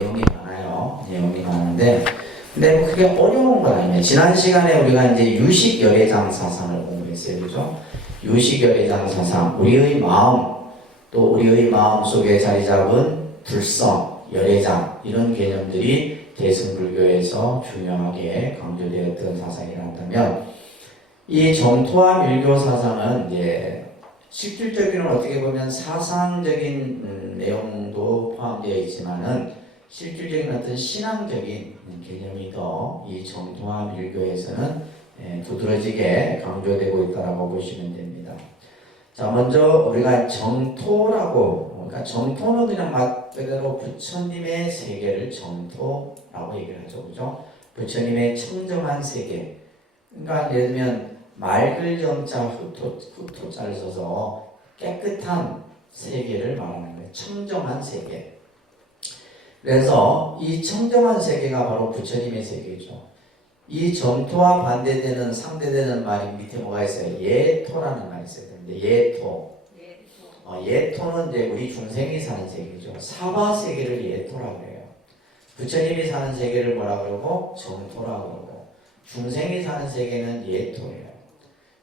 내용이 많아요. 내용이 많은데, 근데 뭐 그게 어려운 건 아니에요. 지난 시간에 우리가 이제 유식열애장 사상을 공부했어요. 그죠? 유식열애장 사상, 우리의 마음, 또 우리의 마음 속에 자리 잡은 불성, 열애장, 이런 개념들이 대승불교에서 중요하게 강조되었던 사상이란다면, 이 정토와 밀교 사상은 이제 실질적인 어떻게 보면 사상적인 내용도 포함되어 있지만은 실질적인 어떤 신앙적인 개념이 더 이 정토와 밀교에서는 두드러지게 강조되고 있다고 보시면 됩니다. 자, 먼저 우리가 정토라고, 그러니까 정토는 그냥 말 그대로 부처님의 세계를 정토라고 얘기를 하죠, 그죠? 부처님의 청정한 세계. 그러니까 예를 들면 맑을 정자 흑토자를 써서 깨끗한 세계를 말하는 거예요. 청정한 세계. 그래서 이 청정한 세계가 바로 부처님의 세계죠. 이 정토와 반대되는 상대되는 말이 밑에 뭐가 있어요? 예토라는 말이 있어요. 예토. 예토는 이제 우리 중생이 사는 세계죠. 사바 세계를 예토라고 해요. 부처님이 사는 세계를 뭐라 그러고? 정토라고 그러고, 중생이 사는 세계는 예토예요.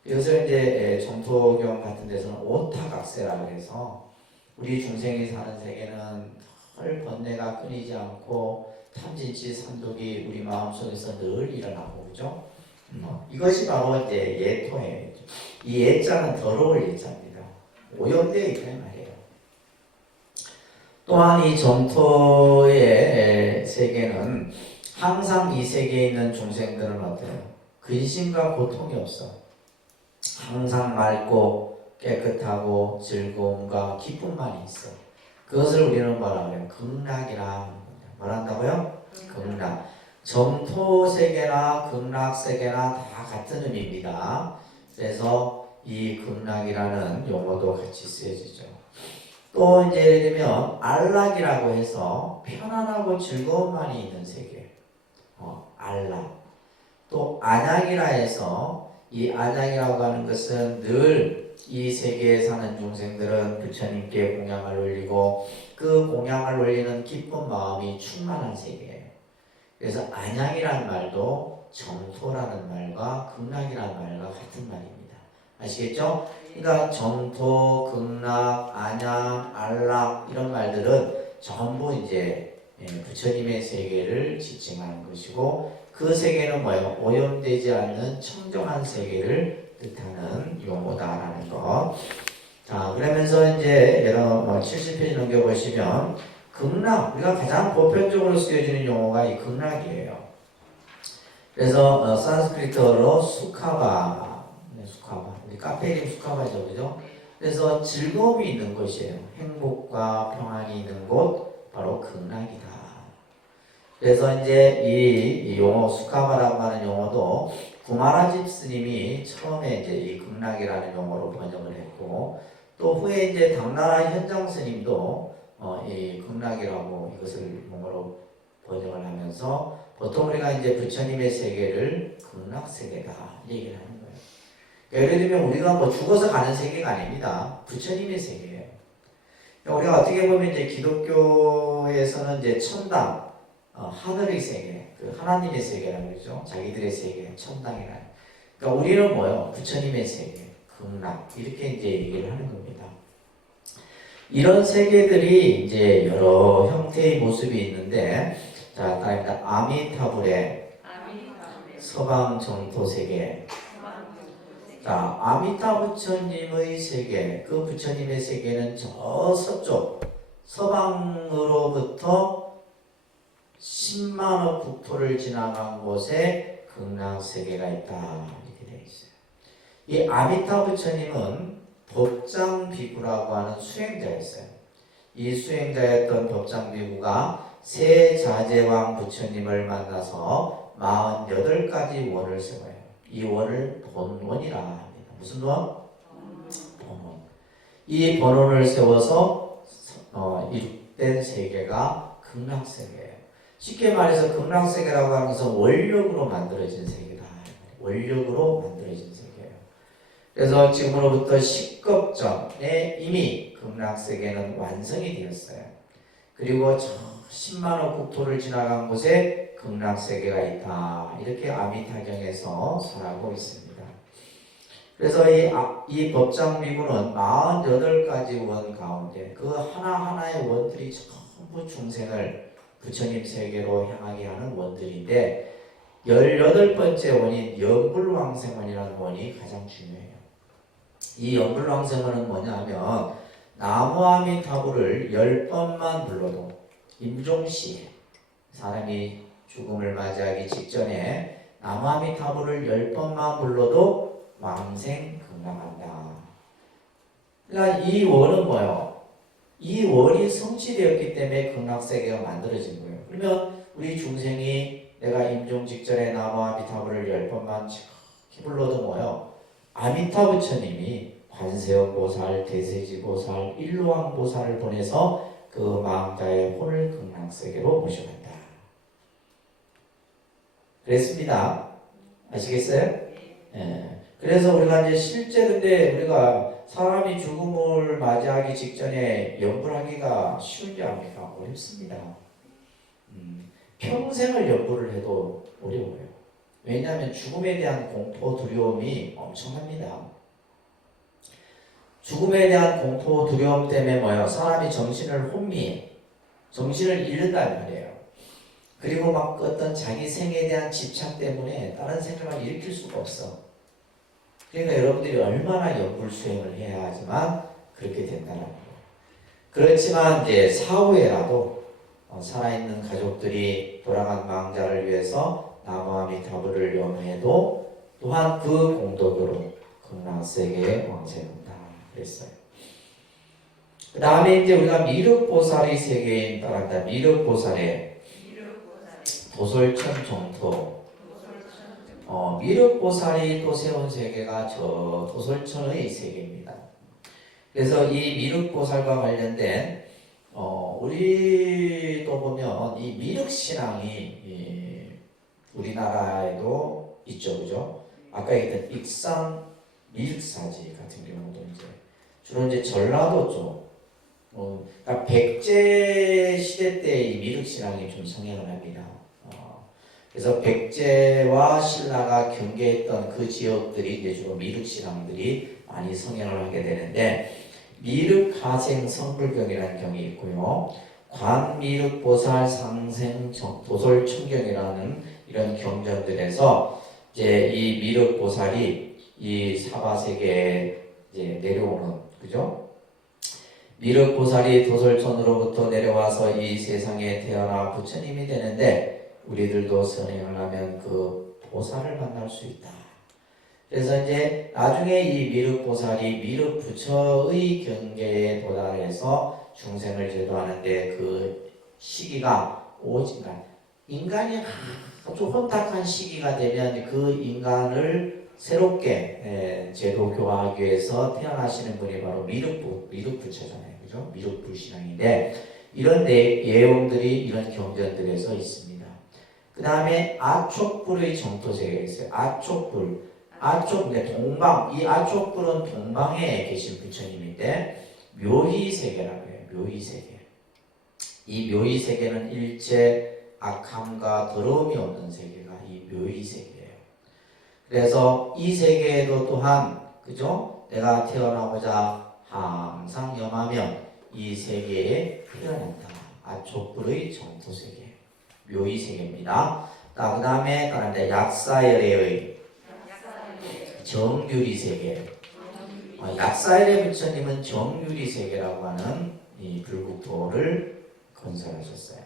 그래서 이제 정토경 같은 데서는 오타각세라고 해서 우리 중생이 사는 세계는 늘 번뇌가 끊이지 않고 탐진치 산독이 우리 마음속에서 늘 일어나고, 그죠? 이것이 바로 이제 예토예요. 이 예자는 더러울 예자입니다. 오염되어 있다는 말이에요. 또한 이 정토의 세계는 항상 이 세계에 있는 중생들은 어때요? 근심과 고통이 없어. 항상 맑고 깨끗하고 즐거움과 기쁨만 있어. 그것을 우리는 뭐라고 해요? 극락이라 말한다고요? 극락. 정토 세계나 극락 세계나 다 같은 의미입니다. 그래서 이 극락이라는 용어도 같이 쓰여지죠. 또 이제 예를 들면 안락이라고 해서 편안하고 즐거움만이 있는 세계. 안락. 또 안약이라 해서 이 안약이라고 하는 것은 늘 이 세계에 사는 중생들은 부처님께 공양을 올리고 그 공양을 올리는 기쁜 마음이 충만한 세계예요. 그래서 안약이라는 말도 정토라는 말과 극락이라는 말과 같은 말입니다. 아시겠죠? 그러니까 정토, 극락, 안약, 안락 이런 말들은 전부 이제 부처님의 세계를 지칭하는 것이고, 그 세계는 뭐예요? 오염되지 않는 청정한 세계를 뜻하는 용어다라는 거. 자, 그러면서 이제 여러 70페이지 넘겨보시면 극락, 우리가 가장 보편적으로 쓰여지는 용어가 이 극락이에요. 그래서 산스크리트어로 수카바, 우리 카페 이름 수카바죠, 그죠? 그래서 즐거움이 있는 곳이에요. 행복과 평안이 있는 곳, 바로 극락이다. 그래서 이제 이 용어 수카바라고 하는 용어도 구마라집 스님이 처음에 이제 이 극락이라는 용어로 번역을 했고, 또 후에 이제 당나라 현장 스님도 이 극락이라고 이것을 용어로 번역을 하면서 보통 우리가 이제 부처님의 세계를 극락 세계다 얘기를 하는 거예요. 예를 들면 우리가 뭐 죽어서 가는 세계가 아닙니다. 부처님의 세계예요. 우리가 어떻게 보면 이제 기독교에서는 이제 천당, 하늘의 세계, 그 하나님의 세계라고 그러죠. 자기들의 세계, 천당이라는. 그러니까 우리는 뭐예요? 부처님의 세계, 극락 이렇게 이제 얘기를 하는 겁니다. 이런 세계들이 이제 여러 형태의 모습이 있는데, 자, 다음입니다. 아미타불의 서방 정토 세계. 자, 아미타 부처님의 세계, 그 부처님의 세계는 저 서쪽 서방으로부터 10만억 국토를 지나간 곳에 극락세계가 있다 이렇게 되어 있어요. 이 아미타 부처님은 법장 비구라고 하는 수행자였어요. 이 수행자였던 법장 비구가 세자재왕 부처님을 만나서 48가지 원을 세워요. 이 원을 본원이라 합니다. 무슨 원? 본원. 이 본원을 세워서 이룩된 세계가 극락세계예요. 쉽게 말해서 극락세계라고 하는 것은 원력으로 만들어진 세계다. 원력으로 만들어진 세계예요. 그래서 지금으로부터 10겁 전에 이미 극락세계는 완성이 되었어요. 그리고 저 10만억 국토를 지나간 곳에 극락세계가 있다. 이렇게 아미타경에서 설하고 있습니다. 그래서 이 법장미구는 48가지 원 가운데 그 하나하나의 원들이 전부 중생을 부처님 세계로 향하게 하는 원들인데 18번째 원인 연불왕생원이라는 원이 가장 중요해요. 이 연불왕생원은 뭐냐면 나무아미타불을 10번만 불러도 임종시 사람이 죽음을 맞이하기 직전에 나무아미타불을 10번만 불러도 왕생 극락한다. 그러니까 이 원은 뭐예요? 이 원이 성취되었기 때문에 극락세계가 만들어진 거예요. 그러면 우리 중생이 내가 임종 직전에 나무아미타불을 10번만 불러도 뭐예요? 아미타 부처님이 관세음보살, 대세지보살, 일로왕보살을 보내서 그 망자의 혼을 극락세계로 모셔간다. 그랬습니다. 아시겠어요? 예. 그래서 우리가 이제 실제 근데 우리가 사람이 죽음을 맞이하기 직전에 연불하기가 쉬운지 압니까? 어렵습니다. 평생을 연불을 해도 어려워요. 왜냐하면 죽음에 대한 공포, 두려움이 엄청납니다. 죽음에 대한 공포, 두려움 때문에 뭐예요? 사람이 정신을 혼미해. 정신을 잃는단 말이에요. 그리고 막 어떤 자기 생에 대한 집착 때문에 다른 생각을 일으킬 수가 없어. 그러니까 여러분들이 얼마나 연불 수행을 해야 하지만 그렇게 된다는 거예요. 그렇지만 이제 사후에라도 살아있는 가족들이 돌아간 망자를 위해서 나무아미타불을 염해도 또한 그 공덕으로 극락세계에 왕생한다 그랬어요. 그 다음에 이제 우리가 미륵보살의 세계에 따른다. 미륵보살의 도솔천 정토. 미륵보살이 또 세운 세계가 저 도솔천의 세계입니다. 그래서 이 미륵보살과 관련된 우리도 보면 이 미륵신앙이 우리나라에도 있죠, 그죠? 아까 얘기했던 익산 미륵사지 같은 경우도 이제 주로 이제 전라도 쪽, 그러니까 백제 시대 때 이 미륵신앙이 좀 성행을 합니다. 그래서 백제와 신라가 경계했던 그 지역들이 이제 주로 미륵신앙들이 많이 성행을 하게 되는데. 미륵하생 성불경이라는 경이 있고요. 관미륵보살 상생 도솔천경이라는 이런 경전들에서 이제 이 미륵보살이 이 사바세계에 이제 내려오는 그죠? 미륵보살이 도솔천으로부터 내려와서 이 세상에 태어나 부처님이 되는데 우리들도 선행을 하면 그 보살을 만날 수 있다. 그래서 이제 나중에 이 미륵보살이 미륵부처의 경계에 도달해서 중생을 제도하는데 그 시기가 오지만 인간이 아주 혼탁한 시기가 되면 그 인간을 새롭게 제도 교화하기 위해서 태어나시는 분이 바로 미륵부처잖아요. 그죠? 미륵불신앙인데 이런 내용들이 이런 경전들에서 있습니다. 그 다음에 아촉불의 정토세계가 있어요. 아촉불. 동방, 이 아촉불은 동방에 계신 부처님인데 묘희세계라고 해요. 묘희세계. 이 묘희세계는 일체 악함과 더러움이 없는 세계가 이 묘희세계예요. 그래서 이 세계에도 또한 그죠? 내가 태어나고자 항상 염하면 이 세계에 태어난다. 아촉불의 정토세계. 묘희세계입니다. 그 다음에 약사열애의 정유리 세계. 약사열애 부처님은 정유리 세계라고 하는 이 불국토를 건설하셨어요.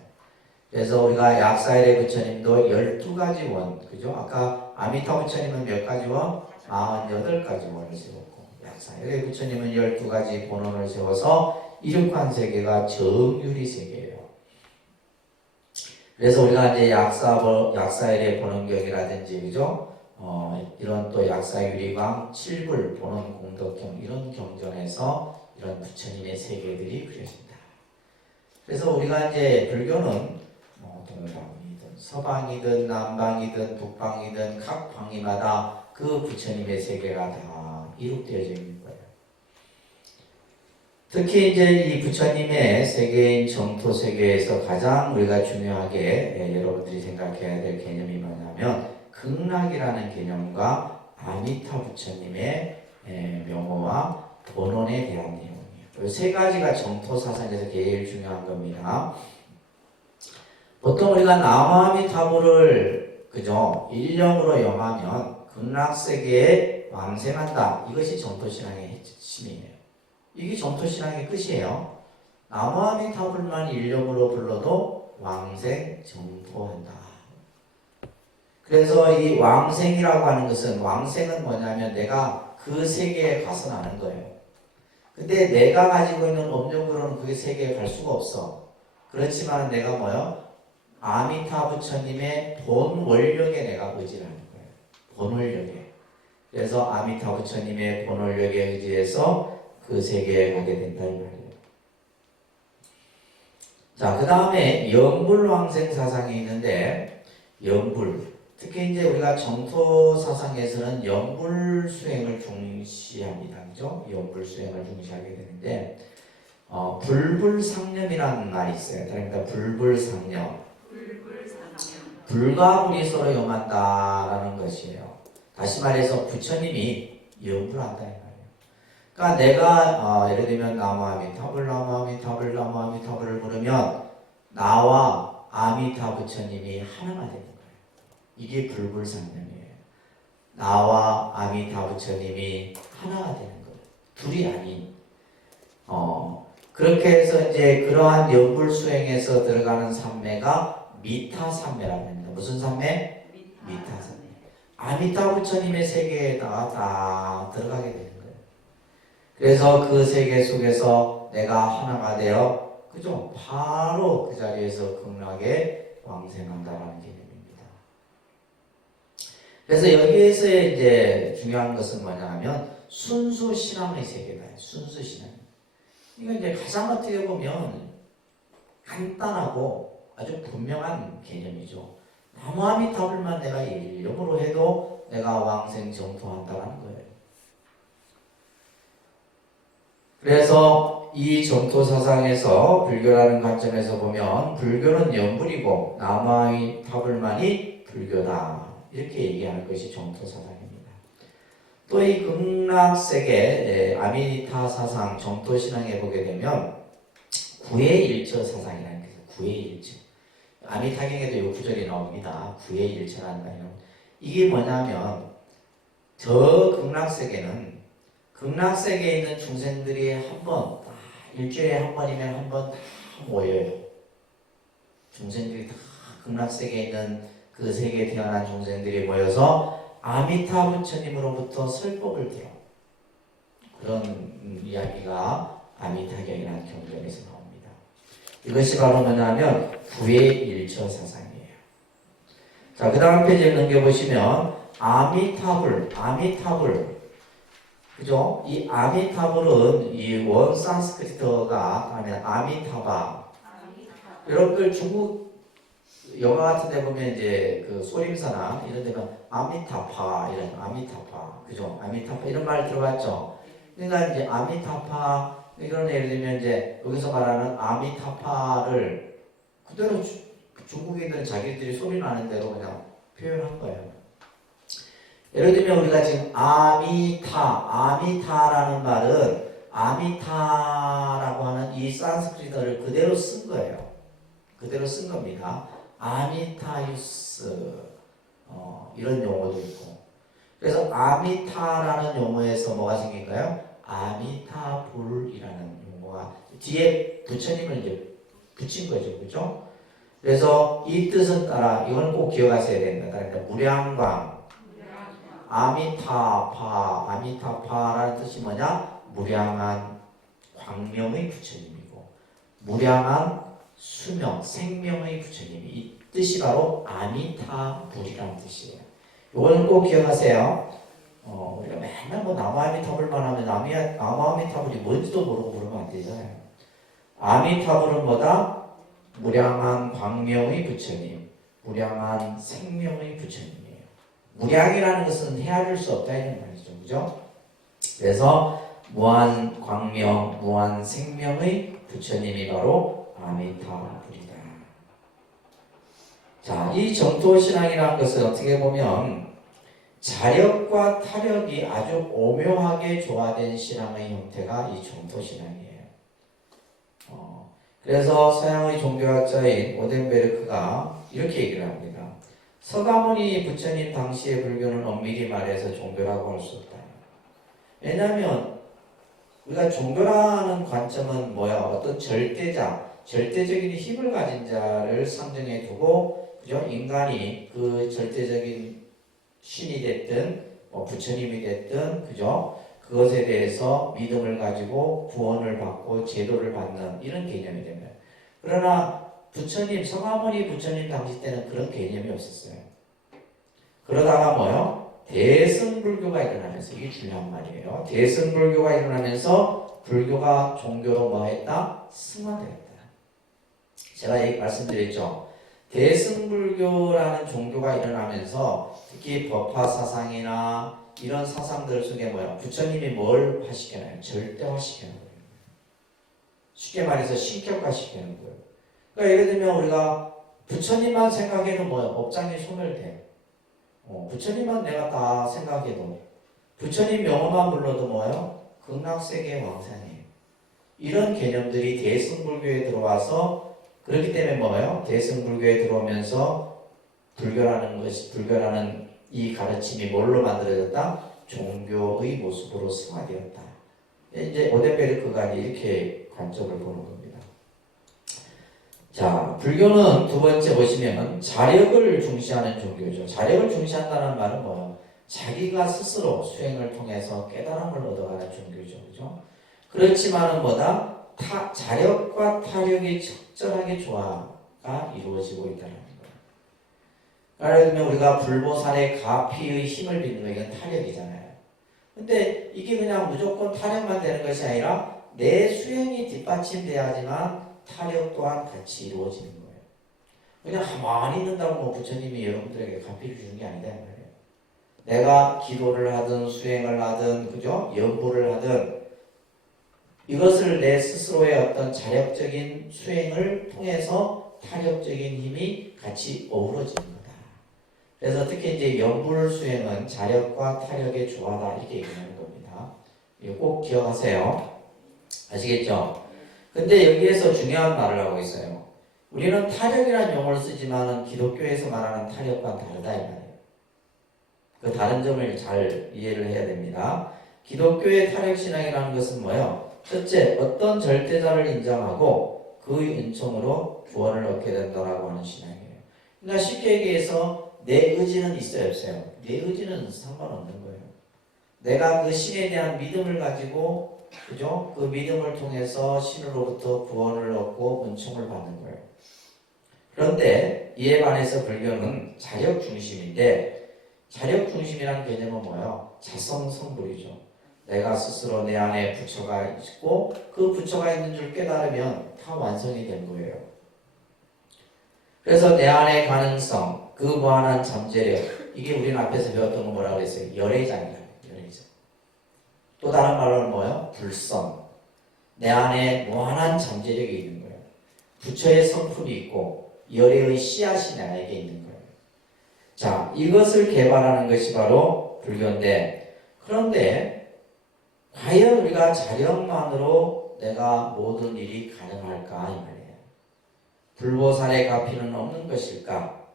그래서 우리가 약사열애 부처님도 12가지 원, 그죠? 아까 아미타 부처님은 몇 가지 원? 48가지 원을 세웠고, 약사열애 부처님은 12가지 본원을 세워서 이륙한 세계가 정유리 세계예요. 그래서 우리가 이제 약사열애 본원경이라든지, 그죠? 이런 또 약사유리광, 칠불, 본원 공덕경 이런 경전에서 이런 부처님의 세계들이 그려진다. 그래서 우리가 이제 불교는 동방이든 서방이든 남방이든 북방이든 각 방위마다 그 부처님의 세계가 다 이룩되어져 있는 거예요. 특히 이제 이 부처님의 세계인 정토 세계에서 가장 우리가 중요하게 여러분들이 생각해야 될 개념이 뭐냐면 극락이라는 개념과 아미타 부처님의 명호와 본원에 대한 내용이에요. 이 세 가지가 정토 사상에서 제일 중요한 겁니다. 보통 우리가 나무아미타불을 그죠 일념으로 염하면 극락세계에 왕생한다. 이것이 정토신앙의 핵심이에요. 이게 정토신앙의 끝이에요. 나무아미타불만 일념으로 불러도 왕생 정토한다. 그래서 이 왕생이라고 하는 것은 왕생은 뭐냐면 내가 그 세계에 가서 나는 거예요. 근데 내가 가지고 있는 업력으로는 그 세계에 갈 수가 없어. 그렇지만 내가 뭐요? 아미타 부처님의 본 원력에 내가 의지를 하는 거예요. 본 원력에. 그래서 아미타 부처님의 본 원력에 의지해서 그 세계에 가게 된다 이 말이에요. 자, 그 다음에 영불왕생 사상이 있는데 영불. 특히 이제 우리가 정토 사상에서는 영불 수행을 중시합니다. 그죠? 영불 수행을 중시하게 되는데 불불상념이라는 말이 있어요. 그러니까 불불상념. 불과 불이 서로 용한다라는 것이에요. 다시 말해서 부처님이 영불한다 이 말이에요. 그러니까 내가 예를 들면 나무아미타불 나무아미타불 나무아미타불을 부르면 나와 아미타 부처님이 하나가 되는 거예요. 이게 불불상념이에요. 나와 아미타 부처님이 하나가 되는 거예요. 둘이 아닌. 그렇게 해서 이제 그러한 영불 수행에서 들어가는 삼매가 미타 삼매라고 합니다. 무슨 삼매? 미타 삼매. 아미타 부처님의 세계에다가 다 들어가게 되는 거예요. 그래서 그 세계 속에서 내가 하나가 되어, 그죠? 바로 그 자리에서 극락에 왕생한다라는 개념입니다. 그래서 여기에서 이제 중요한 것은 뭐냐 하면 순수 신앙의 세계다. 순수 신앙. 이거 이제 가장 어떻게 보면 간단하고 아주 분명한 개념이죠. 나무아미타불만 내가 일념으로 해도 내가 왕생 정토한다는 거예요. 그래서 이 정토 사상에서 불교라는 관점에서 보면 불교는 영불이고 나무아미타불만이 불교다. 이렇게 얘기하는 것이 정토 사상입니다. 또 이 극락세계 아미타 사상 정토 신앙에 보게 되면 구해일처 사상이라는 게 있어요. 구해일처. 아미타경에도 이 구절이 나옵니다. 구해일처라는 거예요. 이게 뭐냐면 저 극락세계는 극락세계에 있는 중생들이 한번 일주일에 한 번이면 한 번 다 모여요. 중생들이 다 극락세계에 있는 그 세계에 태어난 중생들이 모여서 아미타 부처님으로부터 설법을 들어. 그런 이야기가 아미타경이라는 경전에서 나옵니다. 이것이 바로 뭐냐면 구해일처 사상이에요. 자, 그 다음 페이지에 넘겨보시면 아미타불, 그죠? 이 아미타불은 이 원 산스크리트어가 하면 아미타바. 이런 걸 중국 영화 같은 데 보면 이제 그 소림사나 이런 데가 아미타파 이런 아미타파 그죠? 아미타파 이런 말 들어봤죠? 그러니까 이제 아미타파 이런 예를 들면 이제 여기서 말하는 아미타파를 그대로 중국인들은 자기들이 소리 나는 대로 그냥 표현한 거예요. 예를 들면 우리가 지금 아미타라는 말은 아미타라고 하는 이 산스크리트어를 그대로 쓴 거예요. 그대로 쓴 겁니다. 아미타유스 이런 용어도 있고 그래서 아미타라는 용어에서 뭐가 생긴가요? 아미타불이라는 용어가 뒤에 부처님을 이제 붙인 거죠. 그죠? 그래서 이 뜻은 따라 이거는 꼭 기억하셔야 됩니다. 그러니까 무량광 아미타파라는 뜻이 뭐냐? 무량한 광명의 부처님이고 무량한 수명, 생명의 부처님이 이 뜻이 바로 아미타불이라는 뜻이에요. 이거는 꼭 기억하세요. 우리가 맨날 뭐 나무아미타불만 하면 나무아미타불이 뭔지도 모르고 그러면 안 되잖아요. 아미타불은 뭐다? 무량한 광명의 부처님, 무량한 생명의 부처님이에요. 무량이라는 것은 헤아릴 수 없다 이런 말이죠. 그죠? 그래서 무한 광명, 무한 생명의 부처님이 바로 아미타불이다. 자, 이 정토신앙이라는 것은 어떻게 보면 자력과 타력이 아주 오묘하게 조화된 신앙의 형태가 이 정토신앙이에요. 그래서 서양의 종교학자인 오덴베르크가 이렇게 얘기를 합니다. 서가모니 부처님 당시의 불교는 엄밀히 말해서 종교라고 할 수 없다. 왜냐하면 우리가 종교라는 관점은 뭐야? 어떤 절대적인 힘을 가진 자를 상정해 두고, 그죠? 인간이 그 절대적인 신이 됐든, 부처님이 됐든, 그죠? 그것에 대해서 믿음을 가지고 구원을 받고 제도를 받는 이런 개념이 됩니다. 그러나 부처님, 서가모니 부처님 당시 때는 그런 개념이 없었어요. 그러다가 뭐요? 대승불교가 일어나면서, 이게 중요한 말이에요. 대승불교가 일어나면서 불교가 종교로 뭐 했다? 승화되었다. 제가 말씀드렸죠. 대승불교라는 종교가 일어나면서 특히 법화 사상이나 이런 사상들 속에 뭐야? 부처님이 뭘 하시켜나요? 절대화시키는 거예요. 쉽게 말해서 신격화시키는 거예요. 그러니까 예를 들면 우리가 부처님만 생각해도 뭐야? 업장이 소멸돼. 부처님만 내가 다 생각해도, 부처님 명호만 불러도 뭐예요? 극락세계 왕산이에요. 이런 개념들이 대승불교에 들어와서, 그렇기 때문에 뭐예요? 대승불교에 들어오면서 불교라는 이 가르침이 뭘로 만들어졌다? 종교의 모습으로 승화되었다. 이제 오덴베르크가 이렇게 관점을 보는 겁니다. 자, 불교는 두 번째 보시면 자력을 중시하는 종교죠. 자력을 중시한다는 말은 뭐예요? 자기가 스스로 수행을 통해서 깨달음을 얻어가는 종교죠. 그죠? 그렇지만은 뭐다? 자력과 타력이 적절하게 조화가 이루어지고 있다는 거예요. 예를 들면 우리가 불보살의 가피의 힘을 믿는 거, 이건 타력이잖아요. 근데 이게 그냥 무조건 타력만 되는 것이 아니라 내 수행이 뒷받침돼야지만 타력 또한 같이 이루어지는 거예요. 그냥 가만히 있는다고 뭐 부처님이 여러분들에게 가피를 주는 게 아니다 말이에요. 내가 기도를 하든 수행을 하든, 그죠? 연부를 하든, 이것을 내 스스로의 어떤 자력적인 수행을 통해서 타력적인 힘이 같이 어우러지는 거다. 그래서 특히 이제 연불 수행은 자력과 타력의 조화다, 이렇게 얘기하는 겁니다. 이거 꼭 기억하세요. 아시겠죠? 근데 여기에서 중요한 말을 하고 있어요. 우리는 타력이라는 용어를 쓰지만 기독교에서 말하는 타력과 다르다 이 말이에요. 그 다른 점을 잘 이해를 해야 됩니다. 기독교의 타력신앙이라는 것은 뭐예요? 첫째, 어떤 절대자를 인정하고 그의 은총으로 구원을 얻게 된다라고 하는 신앙이에요. 그러니까 쉽게 얘기해서 내 의지는 있어요, 없어요? 내 의지는 상관없는 거예요. 내가 그 신에 대한 믿음을 가지고, 그죠? 그 믿음을 통해서 신으로부터 구원을 얻고 은총을 받는 거예요. 그런데 이에 반해서 불교는 자력 중심인데, 자력 중심이라는 개념은 뭐예요? 자성성불이죠. 내가 스스로 내 안에 부처가 있고 그 부처가 있는 줄 깨달으면 다 완성이 된 거예요. 그래서 내 안의 가능성, 그 무한한 잠재력, 이게 우리는 앞에서 배웠던 거 뭐라고 그랬어요? 열애장이라고. 열애장. 또 다른 말로는 뭐예요? 불성. 내 안에 무한한 잠재력이 있는 거예요. 부처의 성품이 있고 열애의 씨앗이 나에게 있는 거예요. 자, 이것을 개발하는 것이 바로 불교인데, 그런데 과연 우리가 자력만으로 내가 모든 일이 가능할까 이 말이에요. 불보살의 가피는 없는 것일까?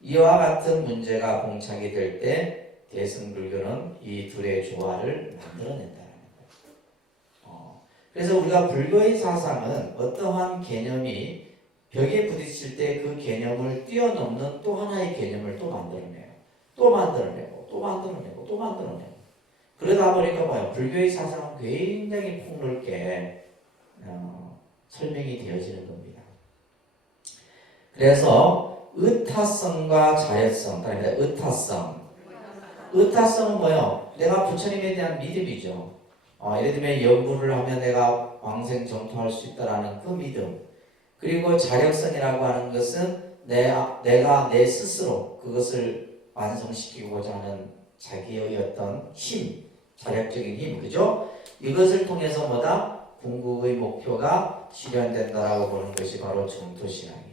이와 같은 문제가 봉착이 될 때 대승불교는 이 둘의 조화를 만들어낸다는 거예요. 그래서 우리가 불교의 사상은 어떠한 개념이 벽에 부딪힐 때 그 개념을 뛰어넘는 또 하나의 개념을 또 만들어내요. 또 만들어내고 또 만들어내고 또 만들어내고. 그러다 보니까 뭐예요? 불교의 사상은 굉장히 폭넓게 설명이 되어지는 겁니다. 그래서 의타성과 자력성, 그러니까 의타성은 뭐예요? 내가 부처님에 대한 믿음이죠. 예를 들면 연부를 하면 내가 왕생 정토할 수 있다라는 그 믿음. 그리고 자력성이라고 하는 것은 내가 내 스스로 그것을 완성시키고자 하는 자기의 어떤 힘, 자력적인 힘, 그죠? 이것을 통해서 뭐다? 궁극의 목표가 실현된다라고 보는 것이 바로 정토신앙이에요.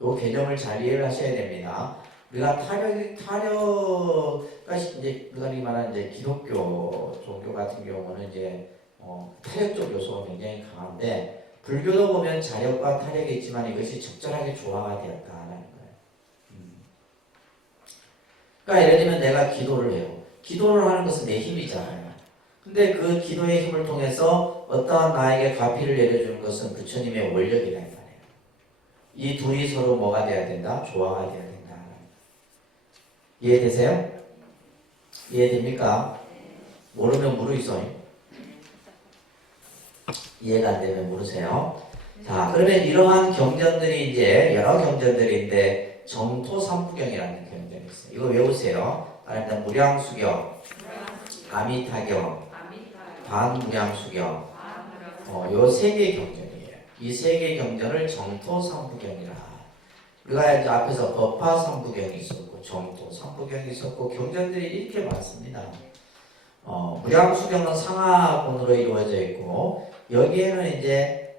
이 개념을 잘 이해를 하셔야 됩니다. 우리가 타력가 이제 우리가 말하는 이제 기독교 종교 같은 경우는 이제 타력적 요소가 굉장히 강한데 불교도 보면 자력과 타력이 있지만 이것이 적절하게 조화가 되었다라는 거예요. 그러니까 예를 들면 내가 기도를 해요. 기도를 하는 것은 내 힘이잖아요. 근데 그 기도의 힘을 통해서 어떠한 나에게 가피를 내려주는 것은 부처님의 원력이란 말이에요. 이 둘이 서로 뭐가 돼야 된다? 조화가 돼야 된다. 이해되세요? 이해됩니까? 모르면 물으이소. 이해가 안 되면 물으세요. 자, 그러면 이러한 경전들이 이제 여러 경전들인데 정토삼부경이라는 경전이 있어요. 이거 외우세요. 일단 무량수경, 아미타경, 반무량수경, 요 세 개의 경전이에요. 이 세 개의 경전을 정토삼부경이라. 우리가 이제 앞에서 법화삼부경이 있었고, 정토삼부경이 있었고, 경전들이 이렇게 많습니다. 무량수경은 상하본으로 이루어져 있고, 여기에는 이제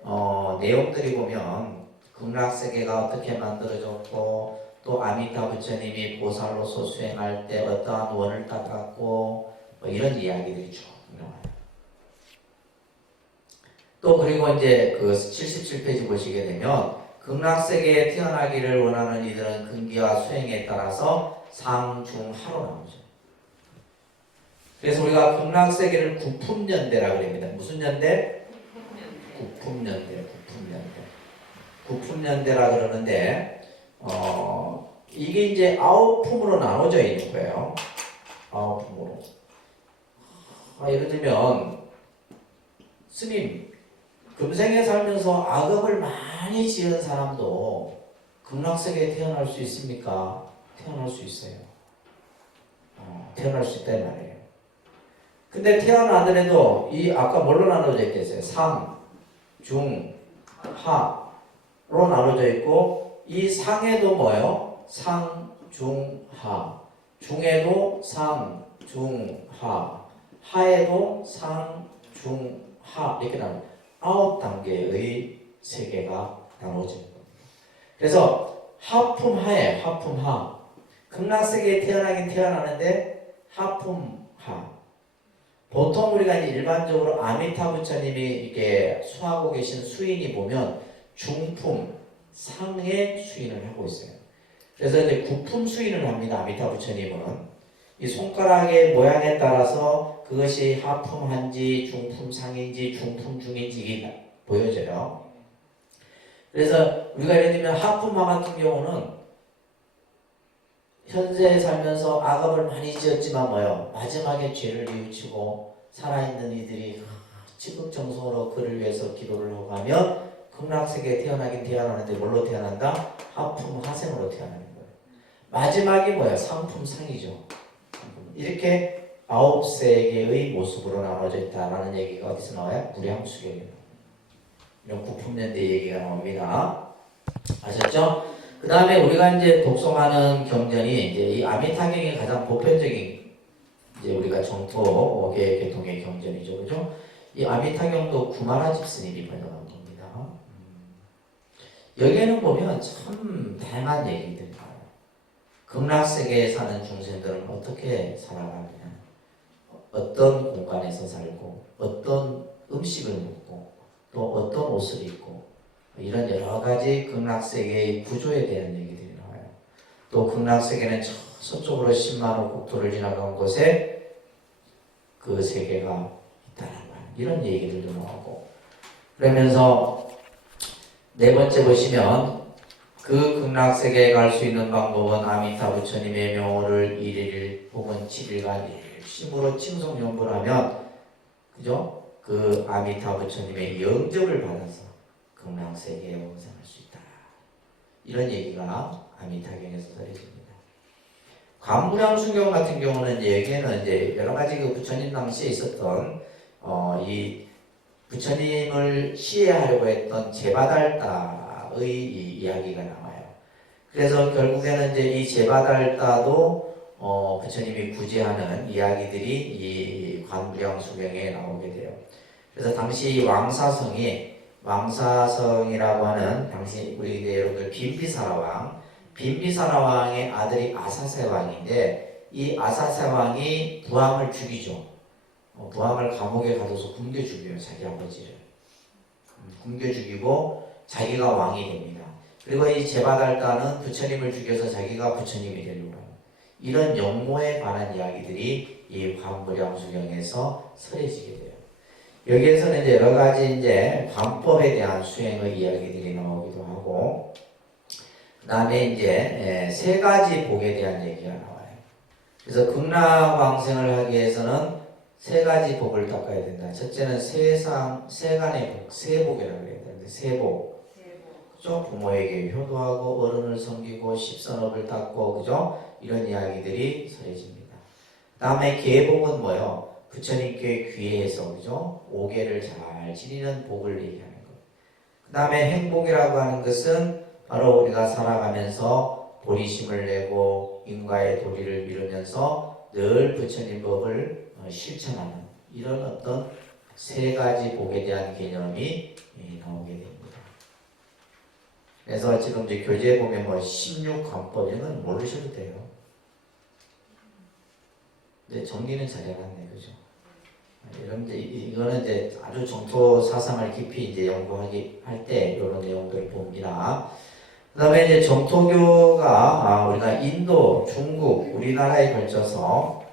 내용들이 보면 극락세계가 어떻게 만들어졌고, 또 아미타 부처님이 보살로서 수행할 때 어떠한 원을 닦았고, 뭐 이런 이야기들이 쭉 나와요. 또 그리고 이제 그 77페이지 보시게 되면 극락세계에 태어나기를 원하는 이들은 근기와 수행에 따라서 상중하로 나오죠. 그래서 우리가 극락세계를 구품연대라고 합니다. 무슨 연대? 구품연대. 구품연대라 그러는데 이게 이제 9품으로 나눠져 있는 거예요. 9품으로. 예를 들면 스님 금생에 살면서 악업을 많이 지은 사람도 극락세계에 태어날 수 있습니까? 태어날 수 있어요. 태어날 수 있단 말이에요. 근데 태어나더라도 이 아까 뭘로 나눠져 있겠어요? 상, 중, 하로 나눠져 있고 이 상에도 뭐예요? 상, 중, 하. 중에도 상, 중, 하. 하에도 상, 중, 하. 이렇게 나눠요. 9단계의 세계가 나눠집니다. 그래서 하품하에 하품하. 극락세계에 태어나긴 태어나는데 하품하. 보통 우리가 이제 일반적으로 아미타 부처님이 이렇게 수하고 계신 수인이 보면 중품, 상의 수인을 하고 있어요. 그래서 이제 구품 수인을 합니다. 아미타 부처님은. 이 손가락의 모양에 따라서 그것이 하품한지 중품상인지 중품중인지 이게 보여져요. 그래서 우리가 예를 들면 하품하 같은 경우는 현세에 살면서 악업을 많이 지었지만 뭐요? 마지막에 죄를 뉘우치고 살아있는 이들이 지극정성으로 그를 위해서 기도를 하고 가면 극락세계에 태어나긴 태어나는데 뭘로 태어난다? 하품하생으로 태어나는 거예요. 마지막이 뭐야? 상품상이죠. 이렇게 9세계의 모습으로 나눠져 있다라는 얘기가 어디서 나와요? 무량수경이에요. 이런 구품연대 얘기가 나옵니다. 아셨죠? 그 다음에 우리가 이제 독송하는 경전이 이제 이 아미타경이 가장 보편적인 이제 우리가 정토계 계통의 경전이죠, 그죠? 이 아미타경도 구마라 집스님이 번역한 겁니다. 여기에는 보면 참 다양한 얘기들이 나와요. 극락세계에 사는 중생들은 어떻게 살아가느냐, 어떤 공간에서 살고, 어떤 음식을 먹고, 또 어떤 옷을 입고, 이런 여러 가지 극락세계의 구조에 대한 얘기들이 나와요. 또 극락세계는 서쪽으로 10만호 국토를 지나간 곳에 그 세계가 있다는 말, 이런 얘기들도 나오고, 그러면서 네 번째 보시면 그 극락세계에 갈 수 있는 방법은 아미타 부처님의 명호를 1일 혹은 7일간 일심으로 칭송연부를 하면, 그죠? 그 아미타 부처님의 영접을 받아서 극락세계에 영생할 수 있다. 이런 얘기가 아미타경에서 전해집니다. 관무량수경 같은 경우는 여기에는 이제 여러 가지 그 부처님 당시에 있었던 이 부처님을 시해하려고 했던 제바달다의 이야기가 나와요. 그래서 결국에는 이제 이 제바달다도 부처님이 구제하는 이야기들이 이 관무량수경에 나오게 돼요. 그래서 당시 왕사성이라고 하는 당시 우리 여러분들 빈비사라 왕의 아들이 아사세 왕인데 이 아사세 왕이 부왕을 죽이죠. 부왕을 감옥에 가둬서 굶겨 죽여요. 자기 아버지를 굶겨 죽이고 자기가 왕이 됩니다. 그리고 이 제바달가는 부처님을 죽여서 자기가 부처님이 되려고 합니다. 이런 영모에 관한 이야기들이 이 관무량수경에서 설해지게 돼요. 여기에서는 이제 여러 가지 이제 관법에 대한 수행의 이야기들이 나오기도 하고, 그 다음에 이제 세 가지 복에 대한 얘기가 나와요. 그래서 극락왕생을 하기 위해서는 세 가지 복을 닦아야 된다. 첫째는 세간의 복, 세복이라고 그래야 되는데 세복. 그죠? 부모에게 효도하고 어른을 섬기고 십선업을 닦고 그죠? 이런 이야기들이 설해집니다. 다음에 계복은 뭐요? 부처님께 귀해서 그죠? 오계를 잘 지니는 복을 얘기하는 것. 그 다음에 행복이라고 하는 것은 바로 우리가 살아가면서 도리심을 내고 인과의 도리를 미루면서 늘 부처님 법을 실천하는 이런 어떤 세 가지 복에 대한 개념이 나오게 됩니다. 그래서 지금 이제 교재에 보면 뭐 16관법 이런 건 모르셔도 돼요. 이제 정리는 잘 해놨네, 그죠? 이거는 이제 아주 정토 사상을 깊이 이제 연구하기 할 때 이런 내용들을 봅니다. 그 다음에 이제 정토교가 우리가 인도, 중국, 우리나라에 걸쳐서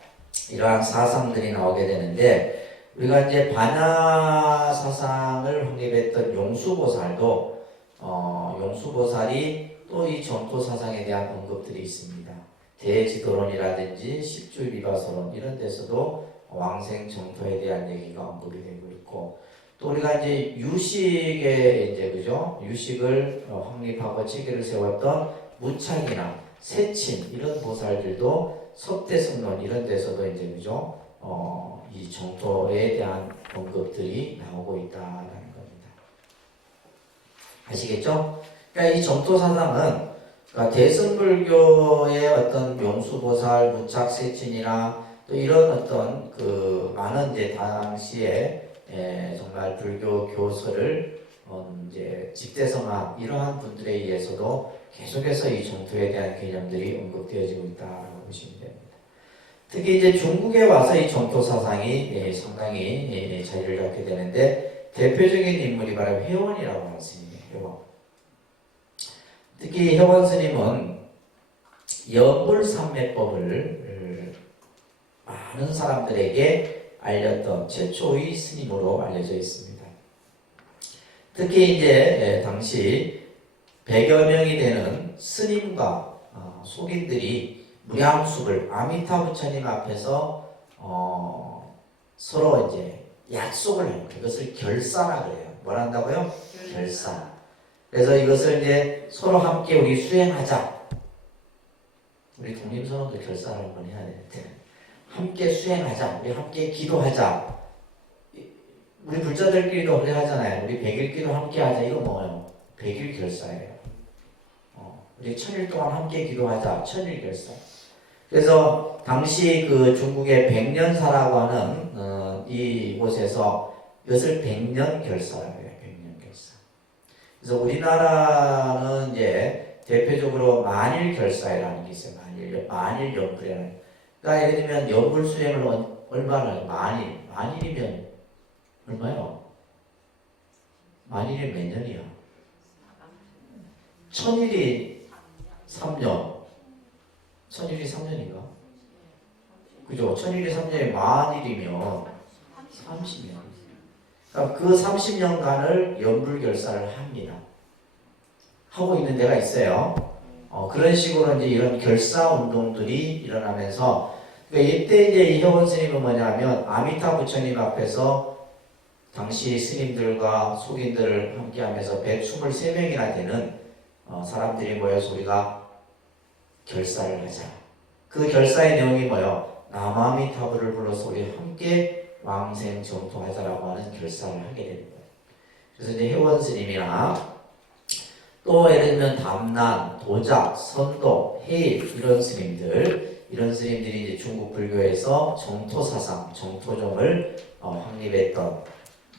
이러한 사상들이 나오게 되는데 우리가 이제 반야 사상을 확립했던 용수보살도 용수보살이 또 이 정토 사상에 대한 언급들이 있습니다. 대지도론이라든지 십주비바서론 이런 데서도 왕생 정토에 대한 얘기가 언급이 되고 있고 또 우리가 이제 유식에 이제 그죠 유식을 확립하고 체계를 세웠던 무착이나 세친 이런 보살들도 석대성론 이런 데서도 이제 그죠 이 정토에 대한 언급들이 나오고 있다라는 겁니다. 아시겠죠? 그러니까 이 정토 사상은 그러니까 대승불교의 어떤 명수보살, 무착, 세친이나 또 이런 어떤 그 많은 이제 당시에 정말 불교 교서를 이제 집대성한 이러한 분들에 의해서도 계속해서 이 정토에 대한 개념들이 언급되어지고 있다라고 보시면 됩니다. 특히 이제 중국에 와서 이 정토 사상이 상당히 자리를 갖게 되는데 대표적인 인물이 바로 회원이라고 하는 스님이에요. 회원. 특히 회원 스님은 연불산매법을 많은 사람들에게 알렸던 최초의 스님으로 알려져 있습니다. 특히 이제 당시 100여 명이 되는 스님과 속인들이 무량숙을 아미타 부처님 앞에서 서로 이제 약속을 해요. 이것을 결사라 그래요. 뭘 한다고요? 결사. 그래서 이것을 이제 서로 함께 우리 수행하자. 우리 독립선언도 결사를 한번 해야 되는데 함께 수행하자. 우리 함께 기도하자. 우리 불자들끼리도 그래 하잖아요. 우리 100일 기도 함께 하자. 이거 뭐예요? 100일 결사예요. 우리 1000일 동안 함께 기도하자. 1000일 결사. 그래서 당시 그 중국의 백년사라고 하는 이곳에서 이것을 백년 결사라고 해요. 백년 결사. 그래서 우리나라는 이제 대표적으로 만일 결사라는 게 있어요. 만일 연불이라는. 그러니까 예를 들면 연불 수행을 얼마나 해요? 만일이면 얼마요? 만일이 몇 년이야? 1000일이 3년. 1000일이 3년인가? 그죠? 1000일이 3년이 만일이면 30년. 그러니까 그 30년간을 연불결사를 합니다. 하고 있는 데가 있어요. 그런 식으로 이제 이런 결사 운동들이 일어나면서 그러니까 이때 이제 이 혜원 스님은 뭐냐면 아미타 부처님 앞에서 당시 스님들과 속인들을 함께하면서 123명이나 되는 사람들이 모여서 우리가 결사를 하자. 그 결사의 내용이 뭐예요? 남아미타불을 불러서 우리 함께 왕생 정토하자라고 하는 결사를 하게 되는 거예요. 그래서 이제 혜원 스님이나 또 예를 들면 담난, 도작, 선도, 해일 이런 스님들 이런 스님들이 이제 중국 불교에서 정토 사상, 정토종을 확립했던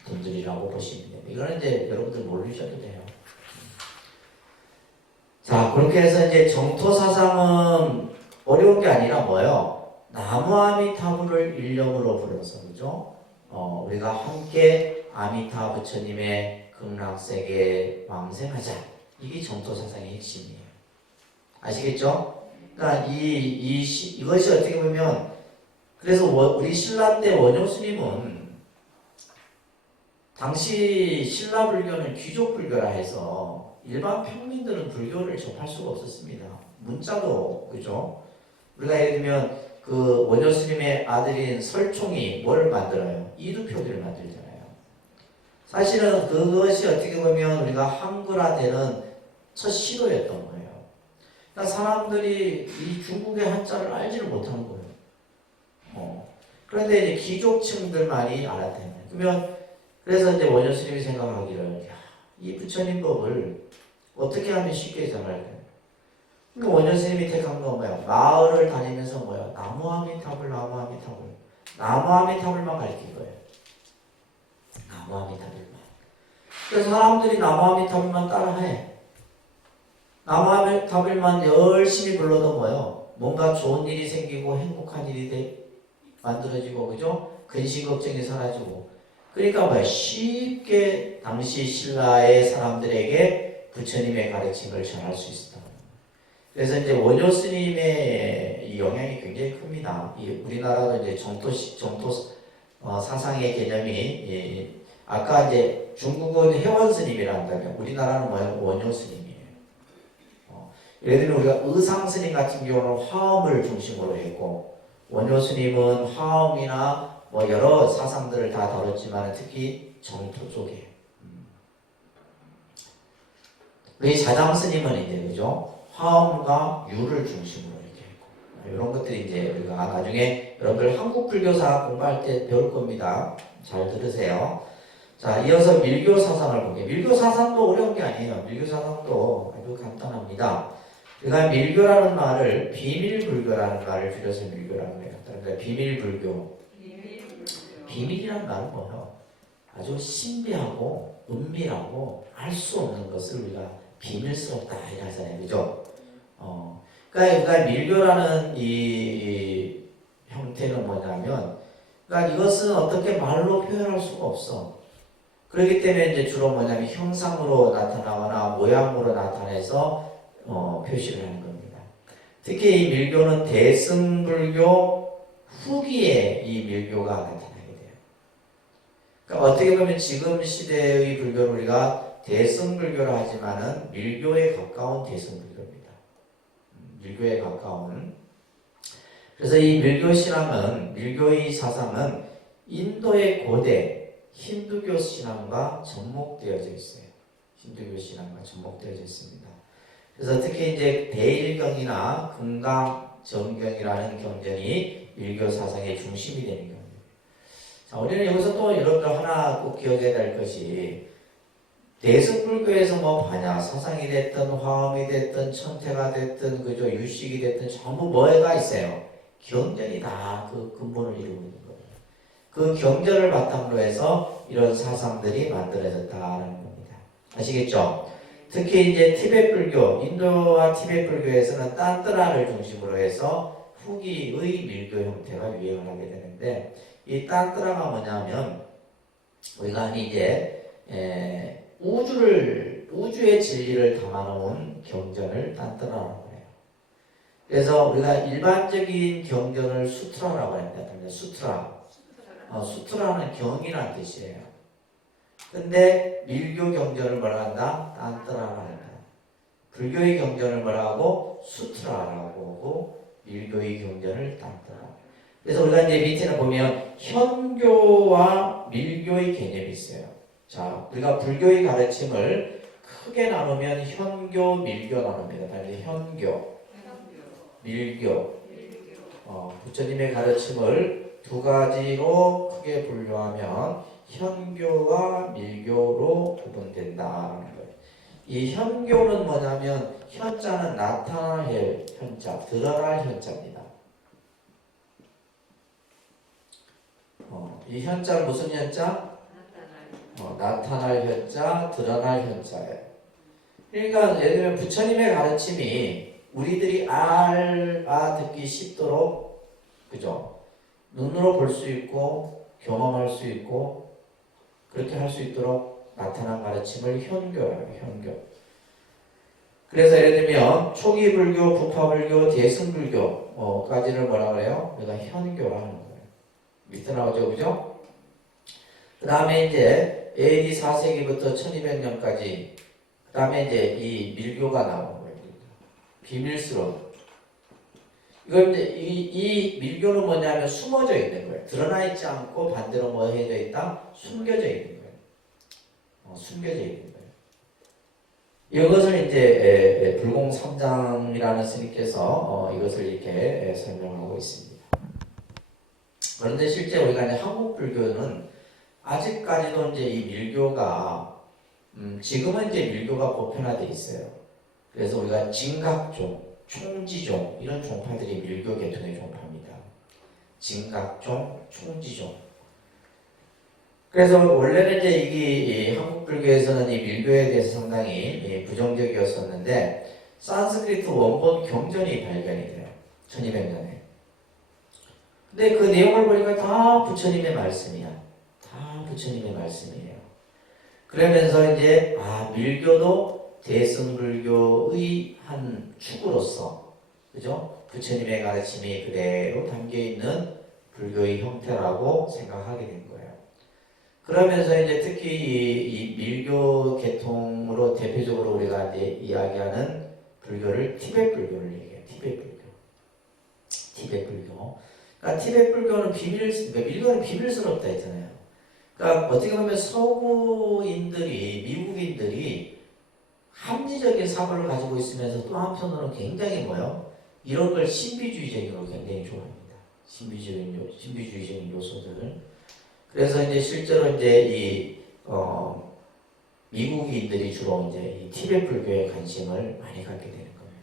분들이라고 보시면 됩니다. 이거는 이제 여러분들 모르셔도 돼요. 자, 그렇게 해서 이제 정토 사상은 어려운 게 아니라 뭐예요? 나무 아미타불을 일념으로 불러서, 그죠? 우리가 함께 아미타 부처님의 극락세계에 왕생하자. 이게 정토 사상의 핵심이에요. 아시겠죠? 그러니까 이것이 어떻게 보면, 그래서 우리 신라 때 원효 스님은 당시 신라 불교는 귀족 불교라 해서 일반 평민들은 불교를 접할 수가 없었습니다. 문자도, 그죠? 우리가 예를 들면 그 원효 스님의 아들인 설총이 뭘 만들어요? 이두표기를 만들잖아요. 사실은 그것이 어떻게 보면 우리가 한글화되는 첫 시도였던 거예요. 그러니까 사람들이 이 중국의 한자를 알지를 못하는 거예요. 그런데 이제 귀족층들만이 알았대요. 그래서 이제 원효 스님이 생각하기를, 이 부처님 법을 어떻게 하면 쉽게 전할까요? 그러니까 원효 스님이 택한 건 뭐야? 마을을 다니면서 뭐야? 나무 아미타불, 나무 아미타불, 나무 아미타불만 가르친 거예요. 나무 아미타불만. 그래서 사람들이 나무 아미타불만 따라해. 나무 아미타불만 열심히 불러도 뭐요? 뭔가 좋은 일이 생기고 행복한 일이 만들어지고, 그죠? 근심 걱정이 사라지고. 그러니까 뭐야? 쉽게 당시 신라의 사람들에게 부처님의 가르침을 전할 수 있었다. 그래서 이제 원효 스님의 이 영향이 굉장히 큽니다. 우리나라도 이제 정토 사상의 개념이 아까 이제 중국은 회원 스님이란다면 우리나라는 뭐예요? 원효 스님이에요. 예를 들면 우리가 의상 스님 같은 경우는 화엄을 중심으로 했고, 원효 스님은 화엄이나 뭐 여러 사상들을 다 다뤘지만 특히 정토 쪽에. 우리 자장 스님은 이제, 그죠? 화엄과 유를 중심으로 이렇게 했고, 이런 것들이 이제 우리가 나중에 여러분들 한국 불교사 공부할 때 배울 겁니다. 잘 들으세요. 자, 이어서 밀교 사상을 볼게요. 밀교 사상도 어려운 게 아니에요. 밀교 사상도 아주 간단합니다. 우리가 밀교라는 말을 비밀불교라는 말을 줄여서 밀교라고 해요. 그러니까 비밀불교. 비밀이라는 말은 뭐예요? 아주 신비하고 은밀하고 알 수 없는 것을 우리가 비밀스럽다 이렇게 하잖아요. 그죠? 그러니까 밀교라는 이 형태는 뭐냐면, 그러니까 이것은 어떻게 말로 표현할 수가 없어. 그렇기 때문에 이제 주로 뭐냐면 형상으로 나타나거나 모양으로 나타내서 표시를 하는 겁니다. 특히 이 밀교는 대승불교 후기에 이 밀교가 나타나게 돼요. 그러니까 어떻게 보면 지금 시대의 불교를 우리가 대승불교라 하지만은 밀교에 가까운 대승불교입니다. 밀교에 가까운. 그래서 이 밀교 신앙은, 밀교의 사상은 인도의 고대 힌두교 신앙과 접목되어져 있어요. 힌두교 신앙과 접목되어져 있습니다. 그래서 특히 이제 대일경이나 금강정경이라는 경전이 밀교 사상의 중심이 되는 경우입니다. 자, 우리는 여기서 또 여러분들 하나 꼭 기억해야 될 것이, 대승불교에서 뭐 반야 사상이 됐든 화엄이 됐든 천태가 됐든 그죠 유식이 됐든 전부 뭐가 있어요? 경전이 다 그 근본을 이루고 있는 거예요. 그 경전을 바탕으로 해서 이런 사상들이 만들어졌다는 겁니다. 아시겠죠? 특히 이제 티베트 불교, 인도와 티베트 불교에서는 딴뜨라를 중심으로 해서 후기의 밀교 형태가 유행을 하게 되는데, 이 딴뜨라가 뭐냐면 우리가 이제 우주의 진리를 담아놓은 경전을 딴뜨라라고 해요. 그래서 우리가 일반적인 경전을 수트라라고 합니다. 수트라. 수트라는 경이라는 뜻이에요. 근데 밀교 경전을 뭐라 한다? 딴뜨라라고 합니다. 불교의 경전을 뭐라 하고? 수트라라고 하고, 밀교의 경전을 딴뜨라. 그래서 우리가 이제 밑에는 보면 현교와 밀교의 개념이 있어요. 자, 우리가 불교의 가르침을 크게 나누면 현교, 밀교 나눕니다. 현교, 밀교. 부처님의 가르침을 두 가지로 크게 분류하면 현교와 밀교로 구분된다는 거예요. 이 현교는 뭐냐면 현자는 나타날 현자, 드러날 현자입니다. 이 현자는 무슨 현자? 나타날 현자, 드러날 현자예요. 그러니까 예를 들면 부처님의 가르침이 우리들이 알아듣기 쉽도록, 그죠? 눈으로 볼 수 있고 경험할 수 있고 그렇게 할 수 있도록 나타난 가르침을 현교예요. 현교. 그래서 예를 들면 초기 불교, 부파 불교, 대승 불교까지를 뭐라 그래요? 우리가 현교라 하는 거예요. 밑에 나오죠, 그죠? 그 다음에 이제 AD 4세기부터 1200년까지 그 다음에 이제 이 밀교가 나오는 거예요. 비밀스러운. 이걸 이제 이 밀교는 뭐냐면 숨어져 있는 거예요. 드러나 있지 않고 반대로 뭐 해져 있다? 숨겨져 있는 거예요. 숨겨져 있는 거예요. 이것을 이제 불공삼장이라는 스님께서 이것을 이렇게 설명하고 있습니다. 그런데 실제 우리가 이제 한국 불교는 아직까지도 이제 이 밀교가 지금은 이제 밀교가 보편화되어 있어요. 그래서 우리가 진각종, 총지종 이런 종파들이 밀교 계통의 종파입니다. 진각종, 총지종. 그래서 원래는 이제 이 한국 불교에서는 이 밀교에 대해서 상당히 부정적이었었는데 산스크리트 원본 경전이 발견이 돼요. 1200년에. 근데 그 내용을 보니까 다 부처님의 말씀이야. 다 부처님의 말씀이에요. 그러면서 이제 밀교도 대승불교의 한 축으로서, 그죠? 부처님의 가르침이 그대로 담겨 있는 불교의 형태라고 생각하게 된 거예요. 그러면서 이제 특히 이 밀교 계통으로 대표적으로 우리가 이제 이야기하는 불교를 티베트 불교를 얘기해요. 티베트 불교. 티베트 불교. 그러니까 티베트 불교는 그러니까 밀교는 비밀스럽다 했잖아요. 그러니까 어떻게 보면 서구인들이, 미국인들이 합리적인 사고를 가지고 있으면서 또 한편으로는 굉장히 이런 걸 신비주의적으로 굉장히 좋아합니다. 신비주의적인 요소들을. 그래서 이제 실제로 이제 미국인들이 주로 이제 이 티베트 불교에 관심을 많이 갖게 되는 겁니다.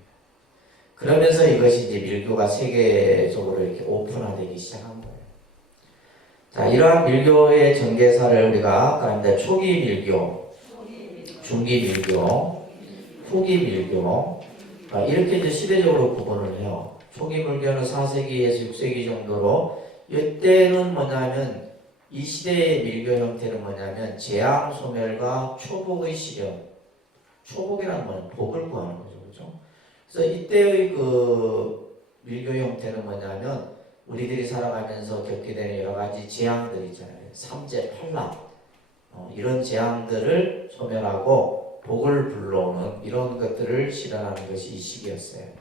그러면서 이것이 이제 밀교가 세계적으로 이렇게 오픈화되기 시작한 거예요. 자, 이러한 밀교의 전개사를 우리가 이제 초기 밀교, 중기 밀교, 후기 밀교 이렇게 이제 시대적으로 구분을 해요. 초기 밀교는 4세기에서 6세기 정도로 이때는 뭐냐면 이 시대의 밀교 형태는 뭐냐면 재앙 소멸과 초복의 실현. 초복이라는 건 복을 구하는 거죠, 그렇죠? 그래서 이때의 그 밀교 형태는 뭐냐면 우리들이 살아가면서 겪게 되는 여러 가지 재앙들 있잖아요. 삼재, 팔락 이런 재앙들을 소멸하고 복을 불러오는 이런 것들을 실현하는 것이 이 시기였어요.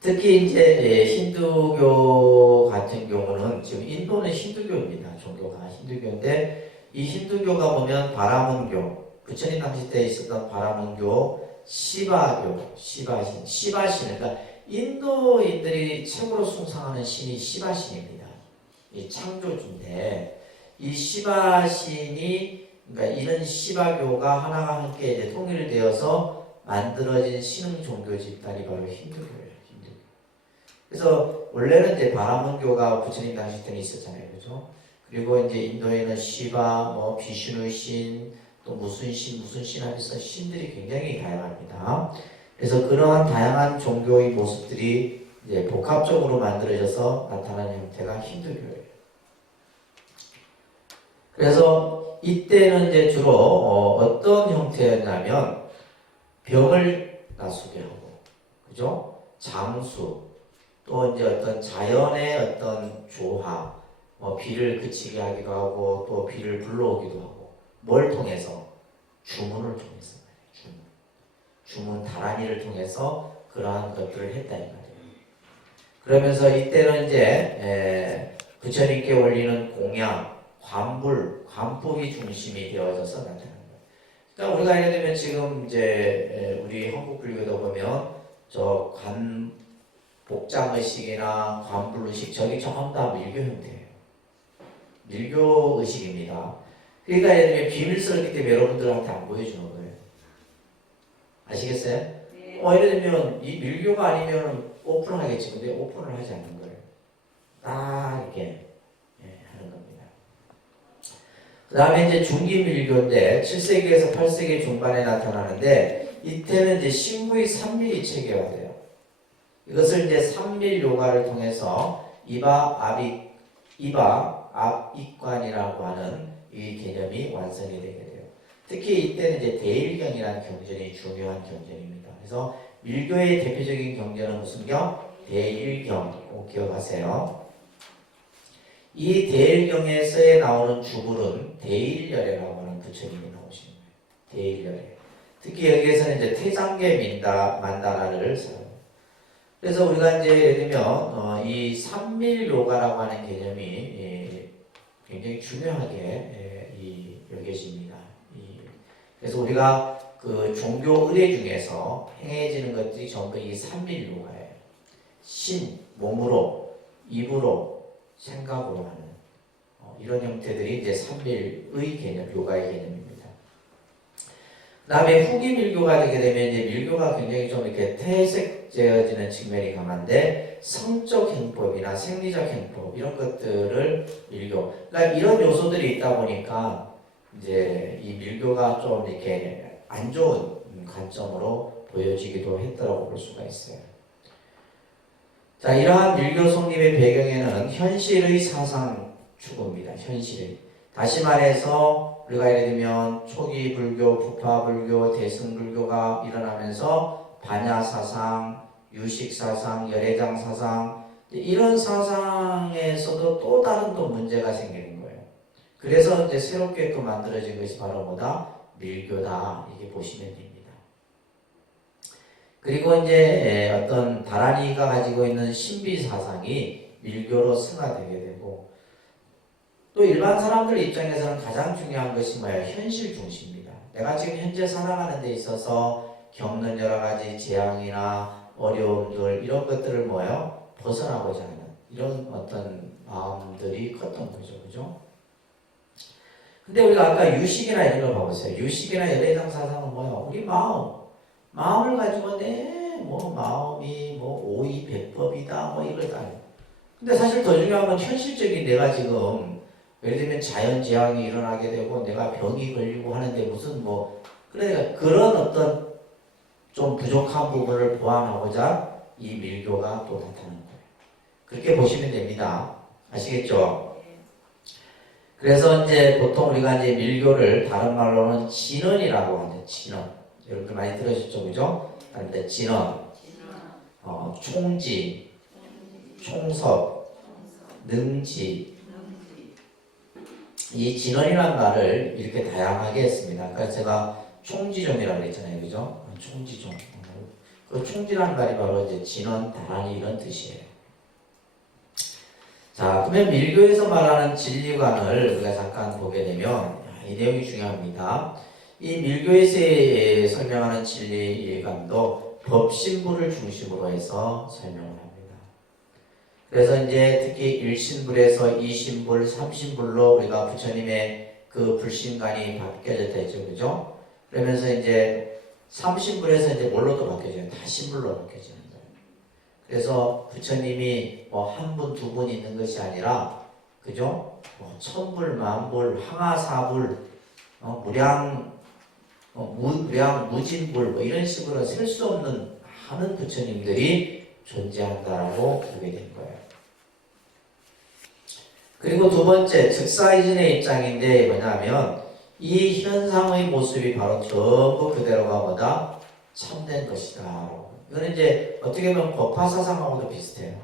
특히 이제 힌두교 같은 경우는 지금 인도는 힌두교입니다. 종교가 힌두교인데 이 힌두교가 보면 바라문교, 부처님 당시 때 있었던 바라문교, 시바교, 시바신, 그러니까 인도인들이 최고로 숭상하는 신이 시바신입니다. 이 창조주인데 이 시바신이 그러니까 이런 시바교가 하나가 함께 이제 통일되어서 만들어진 신흥 종교 집단이 바로 힌두교예요. 그래서 원래는 이제 바라문교가 부처님 당시 때는 있었잖아요, 그죠? 그리고 이제 인도에는 시바, 비슈누 신, 또 무슨 신 하면서 신들이 굉장히 다양합니다. 그래서 그러한 다양한 종교의 모습들이 이제 복합적으로 만들어져서 나타나는 형태가 힌두교예요. 그래서 이때는 이제 주로 어떤 형태였냐면 병을 나수게 하고, 그죠? 장수, 또 이제 어떤 자연의 어떤 조화, 비를 그치게 하기도 하고 또 비를 불러오기도 하고 뭘 통해서? 주문을 통해서 주문 다란이를 통해서 그러한 것들을 했다 이 말이에요. 그러면서 이때는 이제 부처님께 올리는 공양, 관불, 관법이 중심이 되어져서 나타나는 거예요. 그러니까 우리가 예를 들면 지금 이제 우리 한국 불교도 보면 저 복장의식이나 관불의식 저기 전부 다 밀교 형태예요. 밀교 의식입니다. 그러니까 예를 들면 비밀스럽기 때문에 여러분들한테 안 보여주는 거예요. 아시겠어요? 네. 예를 들면 이 밀교가 아니면 오픈을 하겠지. 근데 오픈을 하지 않는 거예요. 딱 이렇게 그 다음에 이제 중기밀교인데 7세기에서 8세기 중반에 나타나는데 이때는 이제 신구의 3밀이 체계화돼요. 이것을 이제 3밀 요가를 통해서 이바 압익관이라고 하는 이 개념이 완성이 되게 돼요. 특히 이때는 이제 대일경이라는 경전이 중요한 경전입니다. 그래서 밀교의 대표적인 경전은 무슨 경? 대일경 꼭 기억하세요. 이 대일경에서 나오는 주불은 대일열애라고 하는 부처님이 나오시는 거예요. 대일열애. 특히 여기에서는 이제 태장계 만다라를 써요. 그래서 우리가 이제 예를 들면 이 삼밀요가라고 하는 개념이 굉장히 중요하게 여겨집니다. 그래서 우리가 그 종교 의례 중에서 행해지는 것들이 전부 이 삼밀요가예요. 신, 몸으로, 입으로, 생각으로 하는 이런 형태들이 이제 삼밀의 개념, 요가의 개념입니다. 그 다음에 후기 밀교가 되게 되면 이제 밀교가 굉장히 좀 이렇게 퇴색되어지는 측면이 강한데 성적 행법이나 생리적 행법 이런 것들을 밀교. 그러니까 이런 요소들이 있다 보니까 이제 이 밀교가 좀 이렇게 안 좋은 관점으로 보여지기도 했다고 볼 수가 있어요. 자, 이러한 밀교 성립의 배경에는 현실의 사상 추구입니다. 현실의. 다시 말해서 우리가 예를 들면 초기 불교, 부파 불교, 대승 불교가 일어나면서 반야 사상, 유식 사상, 열애장 사상 이런 사상에서도 또 다른 또 문제가 생기는 거예요. 그래서 이제 새롭게 또 만들어진 것이 바로 뭐다? 밀교다. 이렇게 보시면 됩니다. 그리고 이제 어떤 다란이가 가지고 있는 신비 사상이 밀교로 승화되게 되고 또 일반 사람들 입장에서는 가장 중요한 것이 뭐예요? 현실 중심입니다. 내가 지금 현재 살아가는 데 있어서 겪는 여러 가지 재앙이나 어려움들 이런 것들을 뭐예요? 벗어나고자 하는 이런 어떤 마음들이 컸던 거죠. 그죠? 근데 우리가 아까 유식이나 이런 걸 봐보세요. 유식이나 열애장 사상은 뭐예요? 우리 마음을 가지고 마음이 오이백법이다 이걸 다 해요. 근데 사실 더 중요한 건 현실적인 내가 지금 예를 들면 자연재앙이 일어나게 되고 내가 병이 걸리고 하는데 무슨 그러니까 그런 어떤 좀 부족한 부분을 보완하고자 이 밀교가 또 나타나는 거예요. 그렇게 보시면 됩니다. 아시겠죠? 그래서 이제 보통 우리가 이제 밀교를 다른 말로는 진언이라고 하죠. 진언. 여러분들 많이 들으셨죠? 그죠? 그런데 진언, 총지, 총섭, 능지 이 진언이라는 말을 이렇게 다양하게 했습니다. 그러니까 제가 총지종이라고 했잖아요. 그죠? 총지종. 그 총지라는 말이 바로 이제 진언, 다란이 이런 뜻이에요. 자, 그러면 밀교에서 말하는 진리관을 우리가 잠깐 보게 되면 이 내용이 중요합니다. 이 밀교에서 설명하는 진리관도 법신부를 중심으로 해서 설명을 합니다. 그래서 이제 특히 1신불에서 2신불, 3신불로 우리가 부처님의 그 불신관이 바뀌어졌다 했죠. 그죠? 그러면서 이제 3신불에서 이제 뭘로도 바뀌어져요? 다신불로 바뀌어지는 거예요. 그래서 부처님이 한 분, 두 분 있는 것이 아니라, 그죠? 천불, 만불, 항아사불, 무량, 무진불, 이런 식으로 셀 수 없는 많은 부처님들이 존재한다라고 보게 된 거예요. 그리고 두 번째, 즉사이진의 입장인데 뭐냐면 이 현상의 모습이 바로 전부 그대로가 뭐다? 참된 것이다. 이거는 이제 어떻게 보면 법화사상하고도 비슷해요.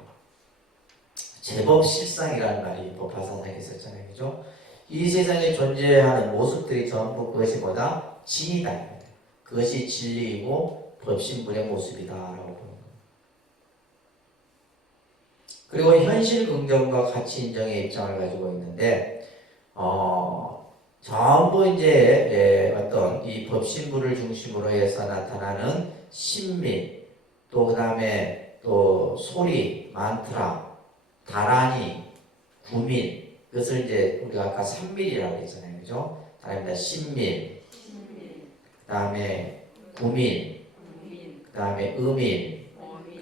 제법실상이라는 말이 법화사상에 있었잖아요. 그죠? 이 세상에 존재하는 모습들이 전부 그것이 뭐다? 진이다. 그것이 진리이고 법신불의 모습이다라고 보는 거예요. 그리고 현실 긍정과 가치 인정의 입장을 가지고 있는데, 전부 이제 어떤 이 법신부를 중심으로 해서 나타나는 신밀, 또 그 다음에 또 소리, 만트라, 다란이, 구밀, 이것을 이제 우리가 아까 삼밀이라고 했잖아요, 그죠? 다음에 신밀, 그 다음에 구밀, 그 다음에 음밀.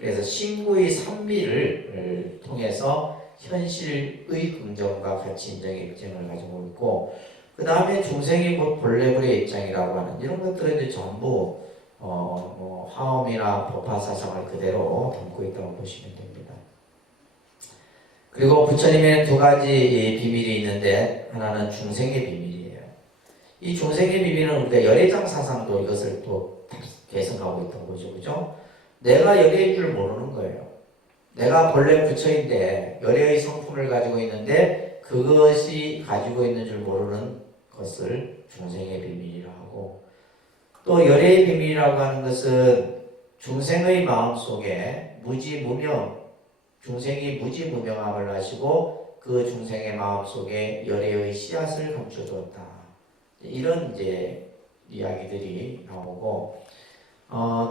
그래서 신구의 삼밀을 통해서 현실의 긍정과 가치 인정의 입장을 가지고 있고 그 다음에 중생이 곧 본래불의 입장이라고 하는 이런 것들은 이제 전부 뭐 화엄이나 법화 사상을 그대로 담고 있다고 보시면 됩니다. 그리고 부처님에는 두 가지 비밀이 있는데 하나는 중생의 비밀이에요. 이 중생의 비밀은 우리가 열애장 사상도 이것을 또 개성하고 있다고 보죠. 그죠? 내가 열애인 줄 모르는 거예요. 내가 본래 부처인데 열애의 성품을 가지고 있는데 그것이 가지고 있는 줄 모르는 것을 중생의 비밀이라고 하고, 또 열애의 비밀이라고 하는 것은 중생의 마음속에 무지무명, 중생이 무지무명함을 하시고 그 중생의 마음속에 열애의 씨앗을 감춰두었다. 이런 이제 이야기들이 나오고,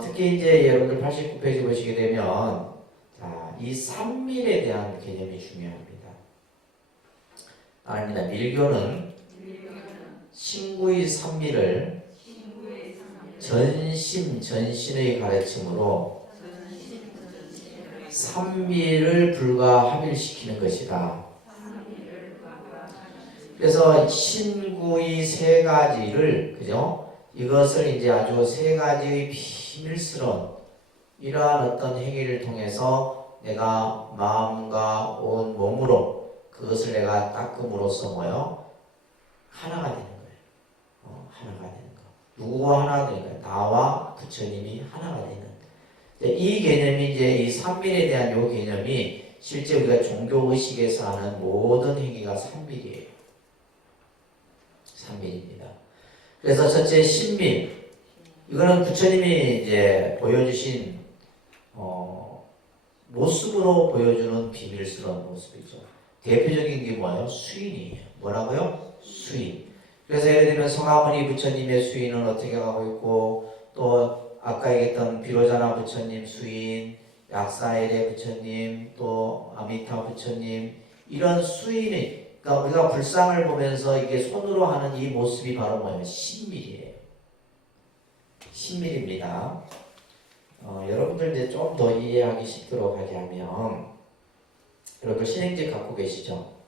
특히 이제 여러분들 89페이지 보시게 되면 자, 이 삼밀에 대한 개념이 중요합니다. 아닙니다. 밀교는 신구의 삼밀을 전신의 가르침으로 삼밀을 불가합일시키는 것이다. 그래서 신구의 세 가지를, 그죠? 이것을 이제 아주 세 가지의 비밀스러운 이러한 어떤 행위를 통해서 내가 마음과 온 몸으로 그것을 내가 닦음으로써 뭐요? 하나가 되는 거예요. 하나가 되는 거. 누구와 하나가 되는 거예요? 나와 부처님이 하나가 되는. 이 개념이 이제 이 삼밀에 대한 이 개념이 실제 우리가 종교 의식에서 하는 모든 행위가 삼밀이에요. 삼밀입니다. 그래서 첫째 신밀. 이거는 부처님이 이제 보여주신 모습으로 보여주는 비밀스러운 모습이죠. 대표적인 게 뭐예요? 수인이에요. 뭐라고요? 수인. 그래서 예를 들면 성하모니 부처님의 수인은 어떻게 가고 있고, 또 아까 얘기했던 비로자나 부처님 수인, 약사엘의 부처님, 또 아미타 부처님, 이런 수인이, 그러니까 우리가 불상을 보면서 이게 손으로 하는 이 모습이 바로 뭐예요? 신밀이에요. 신밀입니다. 여러분들 이제 좀 더 이해하기 쉽도록 하게 하면, 여러분 신행지 갖고 계시죠?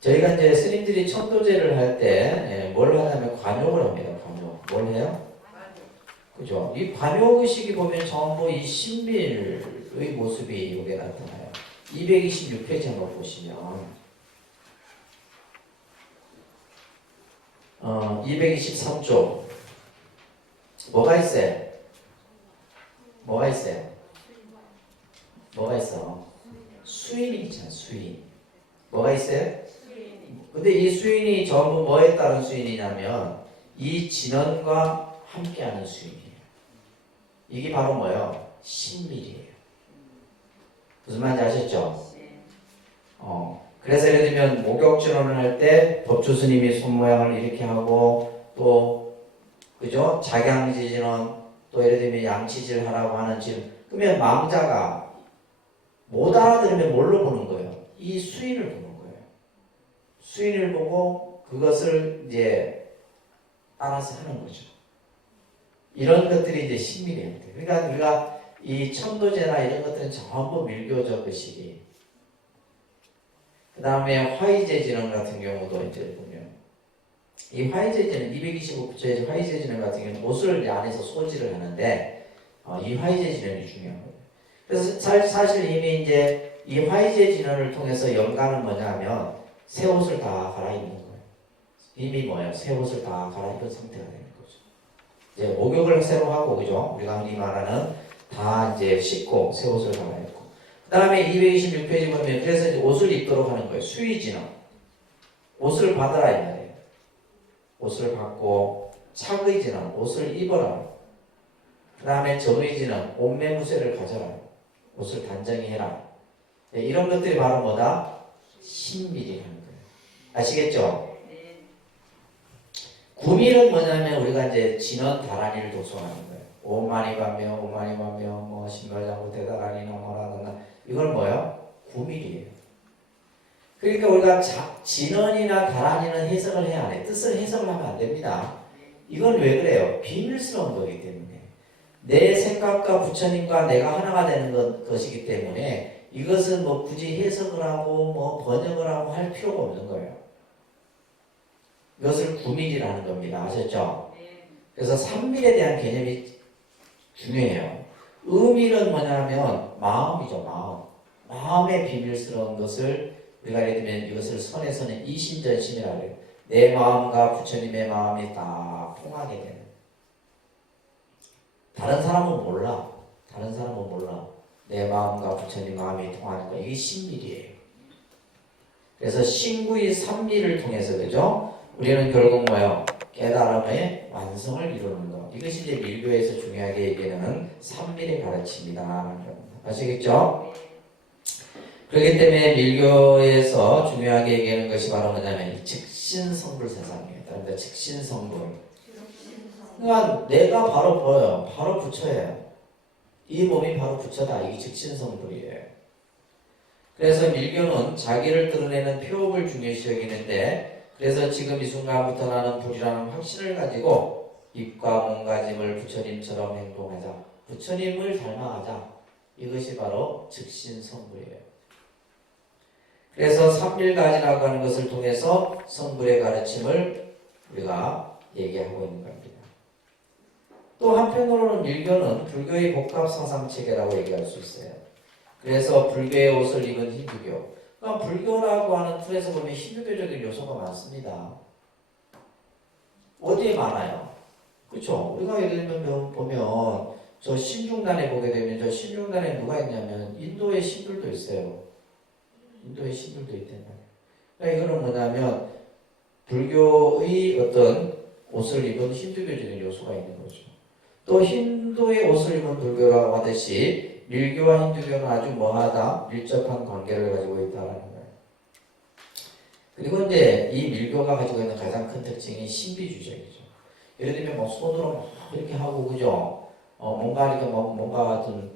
저희가 이제 스님들이 천도제를 할 때 뭘 하냐면 관욕을 합니다. 관욕. 뭘 해요? 그죠? 이 관욕의식이 보면 전부 이 신밀의 모습이 여기에 나타나요. 226페이지 한번 보시면 223쪽 뭐가 있어요? 뭐가 있어요? 뭐가 있어? 수인이 있잖아. 수인. 뭐가 있어요? 근데 이 수인이 전부 뭐에 따른 수인이냐면 이 진언과 함께하는 수인이에요. 이게 바로 뭐예요? 신밀이에요. 무슨 말인지 아셨죠? 그래서 예를 들면 목욕진언을 할 때 법주 스님이 손 모양을 이렇게 하고, 또 그죠? 작양지진언, 또 예를 들면 양치질 하라고 하는 질, 그러면 망자가 못 알아들으면 뭘로 보는 거예요? 이 수인을 보는 거예요. 수인을 보고 그것을 이제 따라서 하는 거죠. 이런 것들이 이제 신밀해요. 그러니까 우리가 이 천도제나 이런 것들은 전부 밀교적 의식이. 그 다음에 화의제진언 같은 경우도 이제 보면, 이 화의제진언 225부처의 화의제진언 같은 경우는 옷을 안에서 소지를 하는데, 이 화의제진언이 중요한 거예요. 그래서 사실 이미 이제 이 화의제진언을 통해서 연관은 뭐냐면 새 옷을 다 갈아입는 거예요. 이미 뭐예요? 새 옷을 다 갈아입은 상태가 되는 거죠. 이제 목욕을 새로 하고, 그죠? 우리가 흔히 말하는 다 이제 씻고 새 옷을 갈아입고. 그 다음에 226페이지 보면 그래서 이제 옷을 입도록 하는 거예요. 수의진언. 옷을 받으라 이 말이에요. 옷을 받고, 착의진언. 옷을 입어라. 그 다음에 정의진언. 옷매무새를 가져라. 옷을 단정히 해라. 네, 이런 것들이 바로 뭐다? 신밀이라는 거예요. 아시겠죠? 구밀은 뭐냐면 우리가 이제 진언 다란이를 도송하는 거예요. 오만이 반며 뭐 신발장구 대다란이나 뭐라든가, 이건 뭐예요? 구밀이에요. 그러니까 우리가 진언이나 다란이는 해석을 해야 안 해. 뜻을 해석을 하면 안 됩니다. 이건 왜 그래요? 비밀스러운 거기 때문에. 내 생각과 부처님과 내가 하나가 되는 것이기 때문에 이것은 뭐 굳이 해석을 하고 뭐 번역을 하고 할 필요가 없는 거예요. 이것을 9mm라는 겁니다. 아셨죠? 그래서 3mm에 대한 개념이 중요해요. 의미는 뭐냐면 마음이죠. 마음의 비밀스러운 것을 우리가 예를 들면 이것을 선에서는 이심전심이라고 해요. 내 마음과 부처님의 마음이 딱 통하게 되는. 다른 사람은 몰라. 내 마음과 부처님 마음이 통하는 거. 이게 신밀이에요. 그래서 신구의 삼미를 통해서 그죠? 우리는 결국 뭐예요? 깨달음의 완성을 이루는 것. 이것이 이제 밀교에서 중요하게 얘기하는 삼밀의 가르침이다. 아시겠죠? 그렇기 때문에 밀교에서 중요하게 얘기하는 것이 바로 뭐냐면 즉신성불 세상이에요. 그러니까 즉신성불. 그러니까 내가 바로 보여요. 바로 부처예요. 이 몸이 바로 부처다. 이게 즉신성불이에요. 그래서 밀교는 자기를 드러내는 표업을 중요시 여기는데, 그래서 지금 이 순간부터 나는 불이라는 확신을 가지고 입과 몸가짐을 부처님처럼 행동하자. 부처님을 닮아가자. 이것이 바로 즉신성불이에요. 그래서 삼밀가지라고 하는 것을 통해서 성불의 가르침을 우리가 얘기하고 있는 겁니다. 또 한편으로는 밀교는 불교의 복합 사상체계라고 얘기할 수 있어요. 그래서 불교의 옷을 입은 힌두교. 그러니까 불교라고 하는 틀에서 보면 힌두교적인 요소가 많습니다. 어디에 많아요? 그렇죠? 우리가 예를 들면 보면 저 신중단에 보게 되면 저 신중단에 누가 있냐면 인도의 신들도 있어요. 인도의 신들도 있단 말이에요. 그러니까 이거는 뭐냐면 불교의 어떤 옷을 입은 힌두교적인 요소가 있는 거죠. 또 힌두의 옷을 입은 불교라고 하듯이 밀교와 힌두교는 아주 뭐하다? 밀접한 관계를 가지고 있다는 거예요. 그리고 이제 이 밀교가 가지고 있는 가장 큰 특징이 신비주의적이죠. 예를 들면 뭐 손으로 막 이렇게 하고 그죠? 뭔가 이렇게 뭔가 같은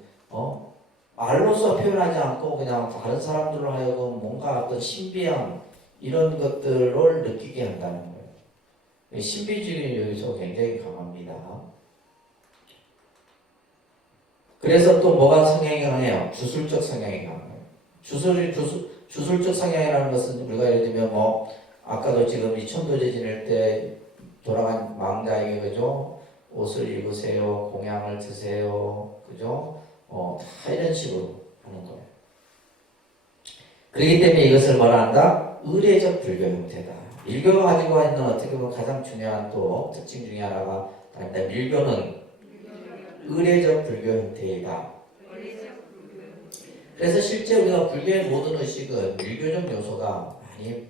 말로써 표현하지 않고 그냥 다른 사람들로 하여금 뭔가 어떤 신비함 이런 것들을 느끼게 한다는 거예요. 신비주의 여기서 굉장히 강합니다. 그래서 또 뭐가 성향이 강해요? 주술적 성향이 강해요. 주술적 성향이라는 것은 우리가 예를 들면 아까도 지금 이 천도제 지낼 때 돌아간 망자에게 그죠? 옷을 입으세요, 공양을 드세요, 그죠? 다 이런 식으로 하는 거예요. 그렇기 때문에 이것을 뭐라 한다? 의례적 불교 형태다. 밀교가 가지고 있는 어떻게 보면 가장 중요한 또 특징 중에 하나가 밀교는 의례적 불교 형태이다. 그래서 실제 우리가 불교의 모든 의식은 밀교적 요소가 많이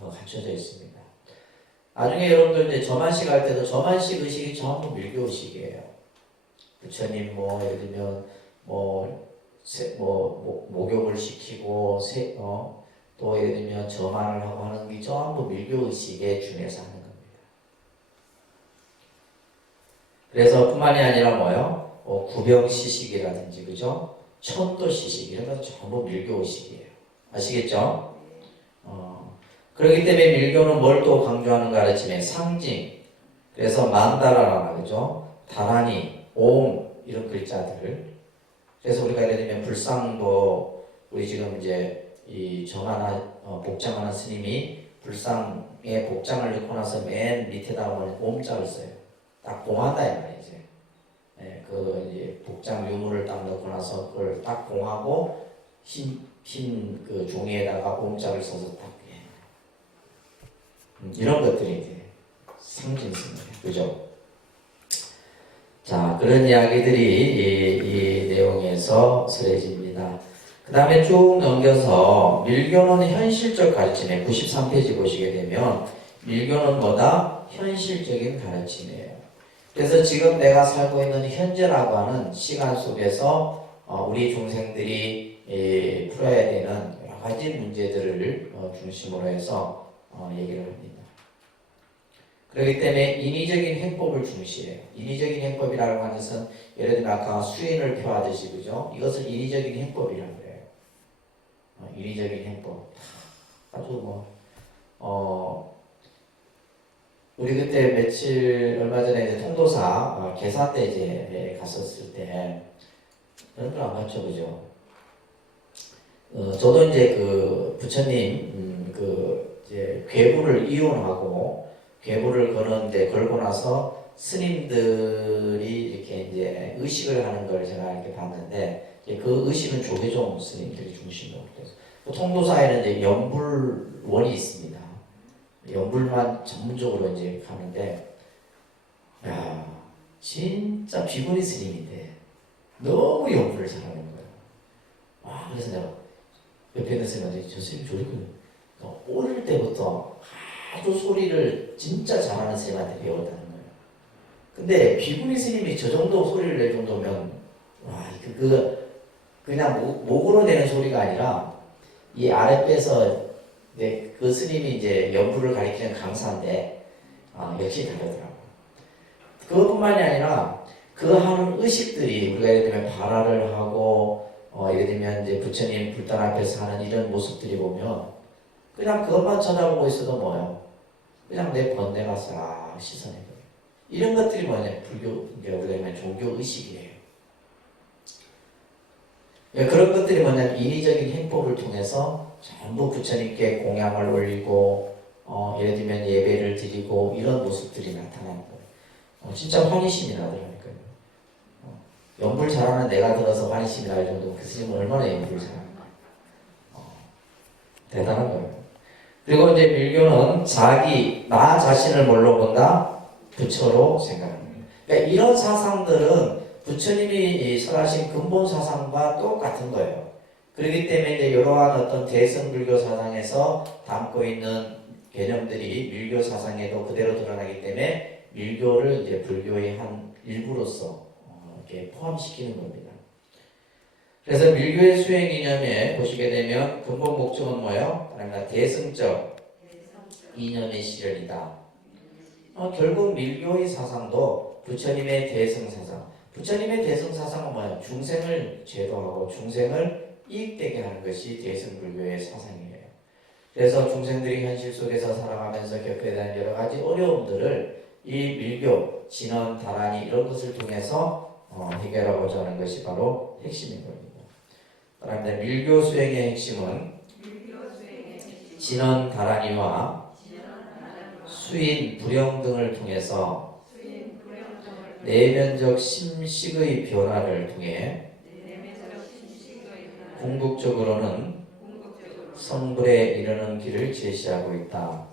갖춰져 있습니다. 나중에 여러분들 이제 저만식 할 때도 저만식 의식이 전부 밀교 의식이에요. 부처님 예를 들면 목욕을 시키고 또 예를 들면 저만을 하고 하는 게 전부 밀교 의식에 준해서 하는 겁니다. 그래서 뿐만이 아니라 구병시식이라든지 그죠? 천도시식 이런 건 전부 밀교 의식이에요. 아시겠죠? 그렇기 때문에 밀교는 뭘 또 강조하는 가르침에 상징. 그래서 만다라나 그죠? 다라니, 옴 이런 글자들. 그래서 우리가 예를 들면 불상도 우리 지금 이제 이 복장하는 스님이 불상에 복장을 넣고 나서 맨 밑에다 옴자를 써요. 딱 공한다 이 말이지. 네, 이제 복장 유물을 딱 넣고 나서 그걸 딱 공하고 흰 그 종이에다가 옴자를 써서 딱 이런 것들이 이제 상징성이에요. 그죠? 자, 그런 이야기들이 이 내용에서 설해집니다. 그 다음에 쭉 넘겨서 밀교는 현실적 가르침에 93페이지 보시게 되면 밀교는 뭐다? 현실적인 가르침이에요. 그래서 지금 내가 살고 있는 현재라고 하는 시간 속에서 우리 중생들이 풀어야 되는 여러 가지 문제들을 중심으로 해서 얘기를 합니다. 그렇기 때문에 인위적인 행법을 중시해요. 인위적인 행법이라고 하는 것은 예를 들면 아까 수인을 표하듯이 그죠? 이것을 인위적인 행법이라고 해요. 인위적인 행법. 아주 우리 그때 얼마 전에 이제 통도사 개사 때 이제 갔었을 때 여러분 안 갔죠, 그죠? 저도 이제 그 부처님 이제 괴부를 이혼하고 괴부를 걸고 나서 스님들이 이렇게 이제 의식을 하는 걸 제가 이렇게 봤는데 그 의식은 조계종 스님들이 중심으로 돼서 통도사에는 이제 연불원이 있습니다. 연불만 전문적으로 이제 가는데 야 진짜 비구니 스님인데 너무 연불을 잘하는 거예요. 와 그래서 내가 옆에 있는 스님한테 저 스님 저렇게 어릴 때부터 아주 소리를 진짜 잘하는 스님한테 배웠다는 거예요. 근데 비구니 스님이 저 정도 소리를 낼 정도면 와 그냥 목으로 내는 소리가 아니라 이 아랫배에서 그 스님이 이제 연불을 가리키는 강사인데 역시 다르더라고요. 그것뿐만이 아니라 그 하는 의식들이 우리가 예를 들면 발화를 하고 예를 들면 이제 부처님 불단 앞에서 하는 이런 모습들이 보면 그냥 그것만 쳐다보고 있어도 뭐예요? 그냥 내 번뇌가 싹 씻어내버려요. 이런 것들이 뭐냐? 불교, 이제 우리가 얘기하면 종교 의식이에요. 그런 것들이 뭐냐면 인위적인 행법을 통해서 전부 부처님께 공양을 올리고 예를 들면 예배를 드리고 이런 모습들이 나타나는 거예요. 진짜 환희심이 나더라니까요. 연불 잘하는 내가 들어서 환희심이 날 정도 그 스님은 얼마나 연불 잘하는가. 대단한 거예요. 그리고 이제 밀교는 나 자신을 뭘로 본다? 부처로 생각합니다. 그러니까 이런 사상들은 부처님이 설하신 근본 사상과 똑같은 거예요. 그렇기 때문에 이제 이러한 어떤 대승불교 사상에서 담고 있는 개념들이 밀교 사상에도 그대로 드러나기 때문에 밀교를 이제 불교의 한 일부로서 이렇게 포함시키는 겁니다. 그래서 밀교의 수행 이념에 보시게 되면 근본 목적은 뭐예요? 그러니까 대승적 이념의 실현이다. 결국 밀교의 사상도 부처님의 대승 사상. 부처님의 대승 사상은 뭐예요? 중생을 제도하고 중생을 이익되게 하는 것이 대승불교의 사상이에요. 그래서 중생들이 현실 속에서 살아가면서 겪게 되는 여러 가지 어려움들을 이 밀교, 진언, 다란이 이런 것을 통해서 해결하고자 하는 것이 바로 핵심인 겁니다. 그런데 밀교 수행의 핵심은 진언, 다란이와 수인, 불영 등을 통해서 내면적 심식의 변화를 통해 궁극적으로는 성불에 이르는 길을 제시하고 있다.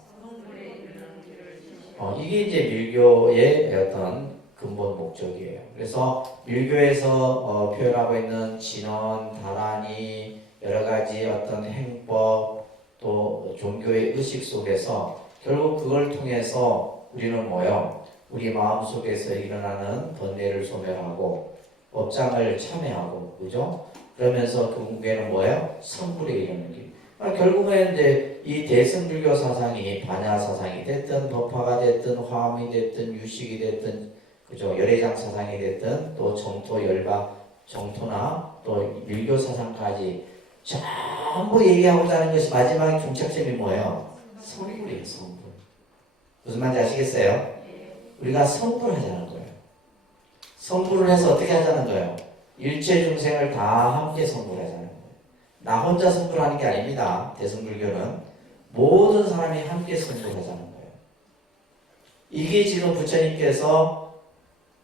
이게 이제 밀교의 어떤 근본 목적이에요. 그래서 밀교에서 표현하고 있는 진언, 다란이, 여러 가지 어떤 행법, 또 종교의 의식 속에서 결국 그걸 통해서 우리는 뭐요? 우리 마음속에서 일어나는 번뇌를 소멸하고 업장을 참회하고, 그죠? 그러면서 결국에는 뭐예요? 성불에 이르는 길. 결국에는 이제 이 대승불교 사상이 반야 사상이 됐든 법화가 됐든 화음이 됐든 유식이 됐든, 그죠? 열애장 사상이 됐든 또 정토 열바 정토나 또 밀교 사상까지 전부 얘기하고자 하는 것이 마지막 중착점이 뭐예요? 성불이에요. 성불. 무슨 말인지 아시겠어요? 우리가 성불하자는 거예요. 성불을 해서 어떻게 하자는 거예요? 일체 중생을 다 함께 성불하자는 거예요. 나 혼자 성불하는 게 아닙니다. 대승불교는 모든 사람이 함께 성불하자는 거예요. 이게 지금 부처님께서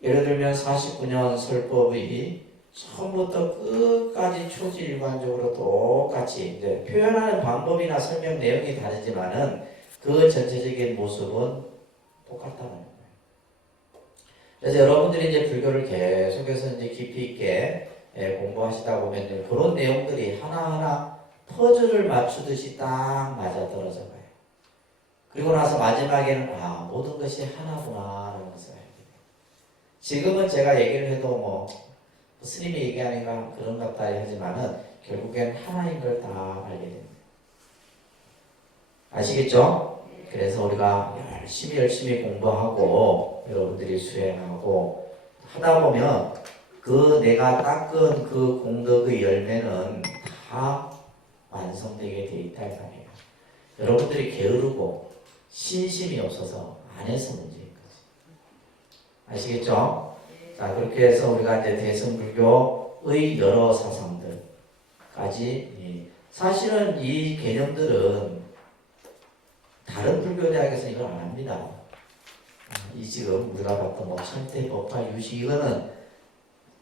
예를 들면 49년 설법이 처음부터 끝까지 초지일관적으로 똑같이 이제 표현하는 방법이나 설명 내용이 다르지만은 그 전체적인 모습은 똑같다는 거예요. 그래서 여러분들이 이제 불교를 계속해서 이제 깊이 있게 공부하시다 보면 그런 내용들이 하나하나 퍼즐을 맞추듯이 딱 맞아떨어져 가요. 그리고 나서 마지막에는 모든 것이 하나구나 라는 것을 알게 돼요. 지금은 제가 얘기를 해도 뭐 스님이 얘기하니까 그런 것 같다 하지만은 결국엔 하나인 걸 다 알게 됩니다. 아시겠죠? 그래서 우리가 열심히 공부하고 여러분들이 수행하고 하다 보면 그 내가 닦은 그 공덕의 열매는 다 완성되게 돼 있다 이 말이에요. 여러분들이 게으르고 신심이 없어서 안 해서 문제인 거지. 아시겠죠? 자, 그렇게 해서 우리가 이제 대승불교의 여러 사상들까지 사실은 이 개념들은 다른 불교 대학에서는 이걸 안 합니다. 이 지금 우리가 봤던 뭐 천태, 법화, 유시 이거는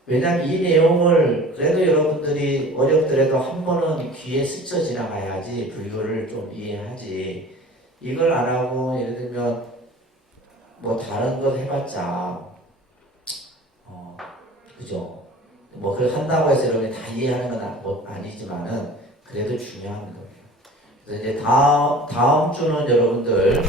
왜냐면 이 내용을 그래도 여러분들이 어렵더라도 한 번은 귀에 스쳐 지나가야지 불교를 좀 이해하지. 이걸 안 하고 예를 들면 뭐 다른 것 해봤자 그죠? 뭐 그걸 한다고 해서 여러분이 다 이해하는 건 아니지만은 그래도 중요한 거예요. 그래서 이제 다음 주는 여러분들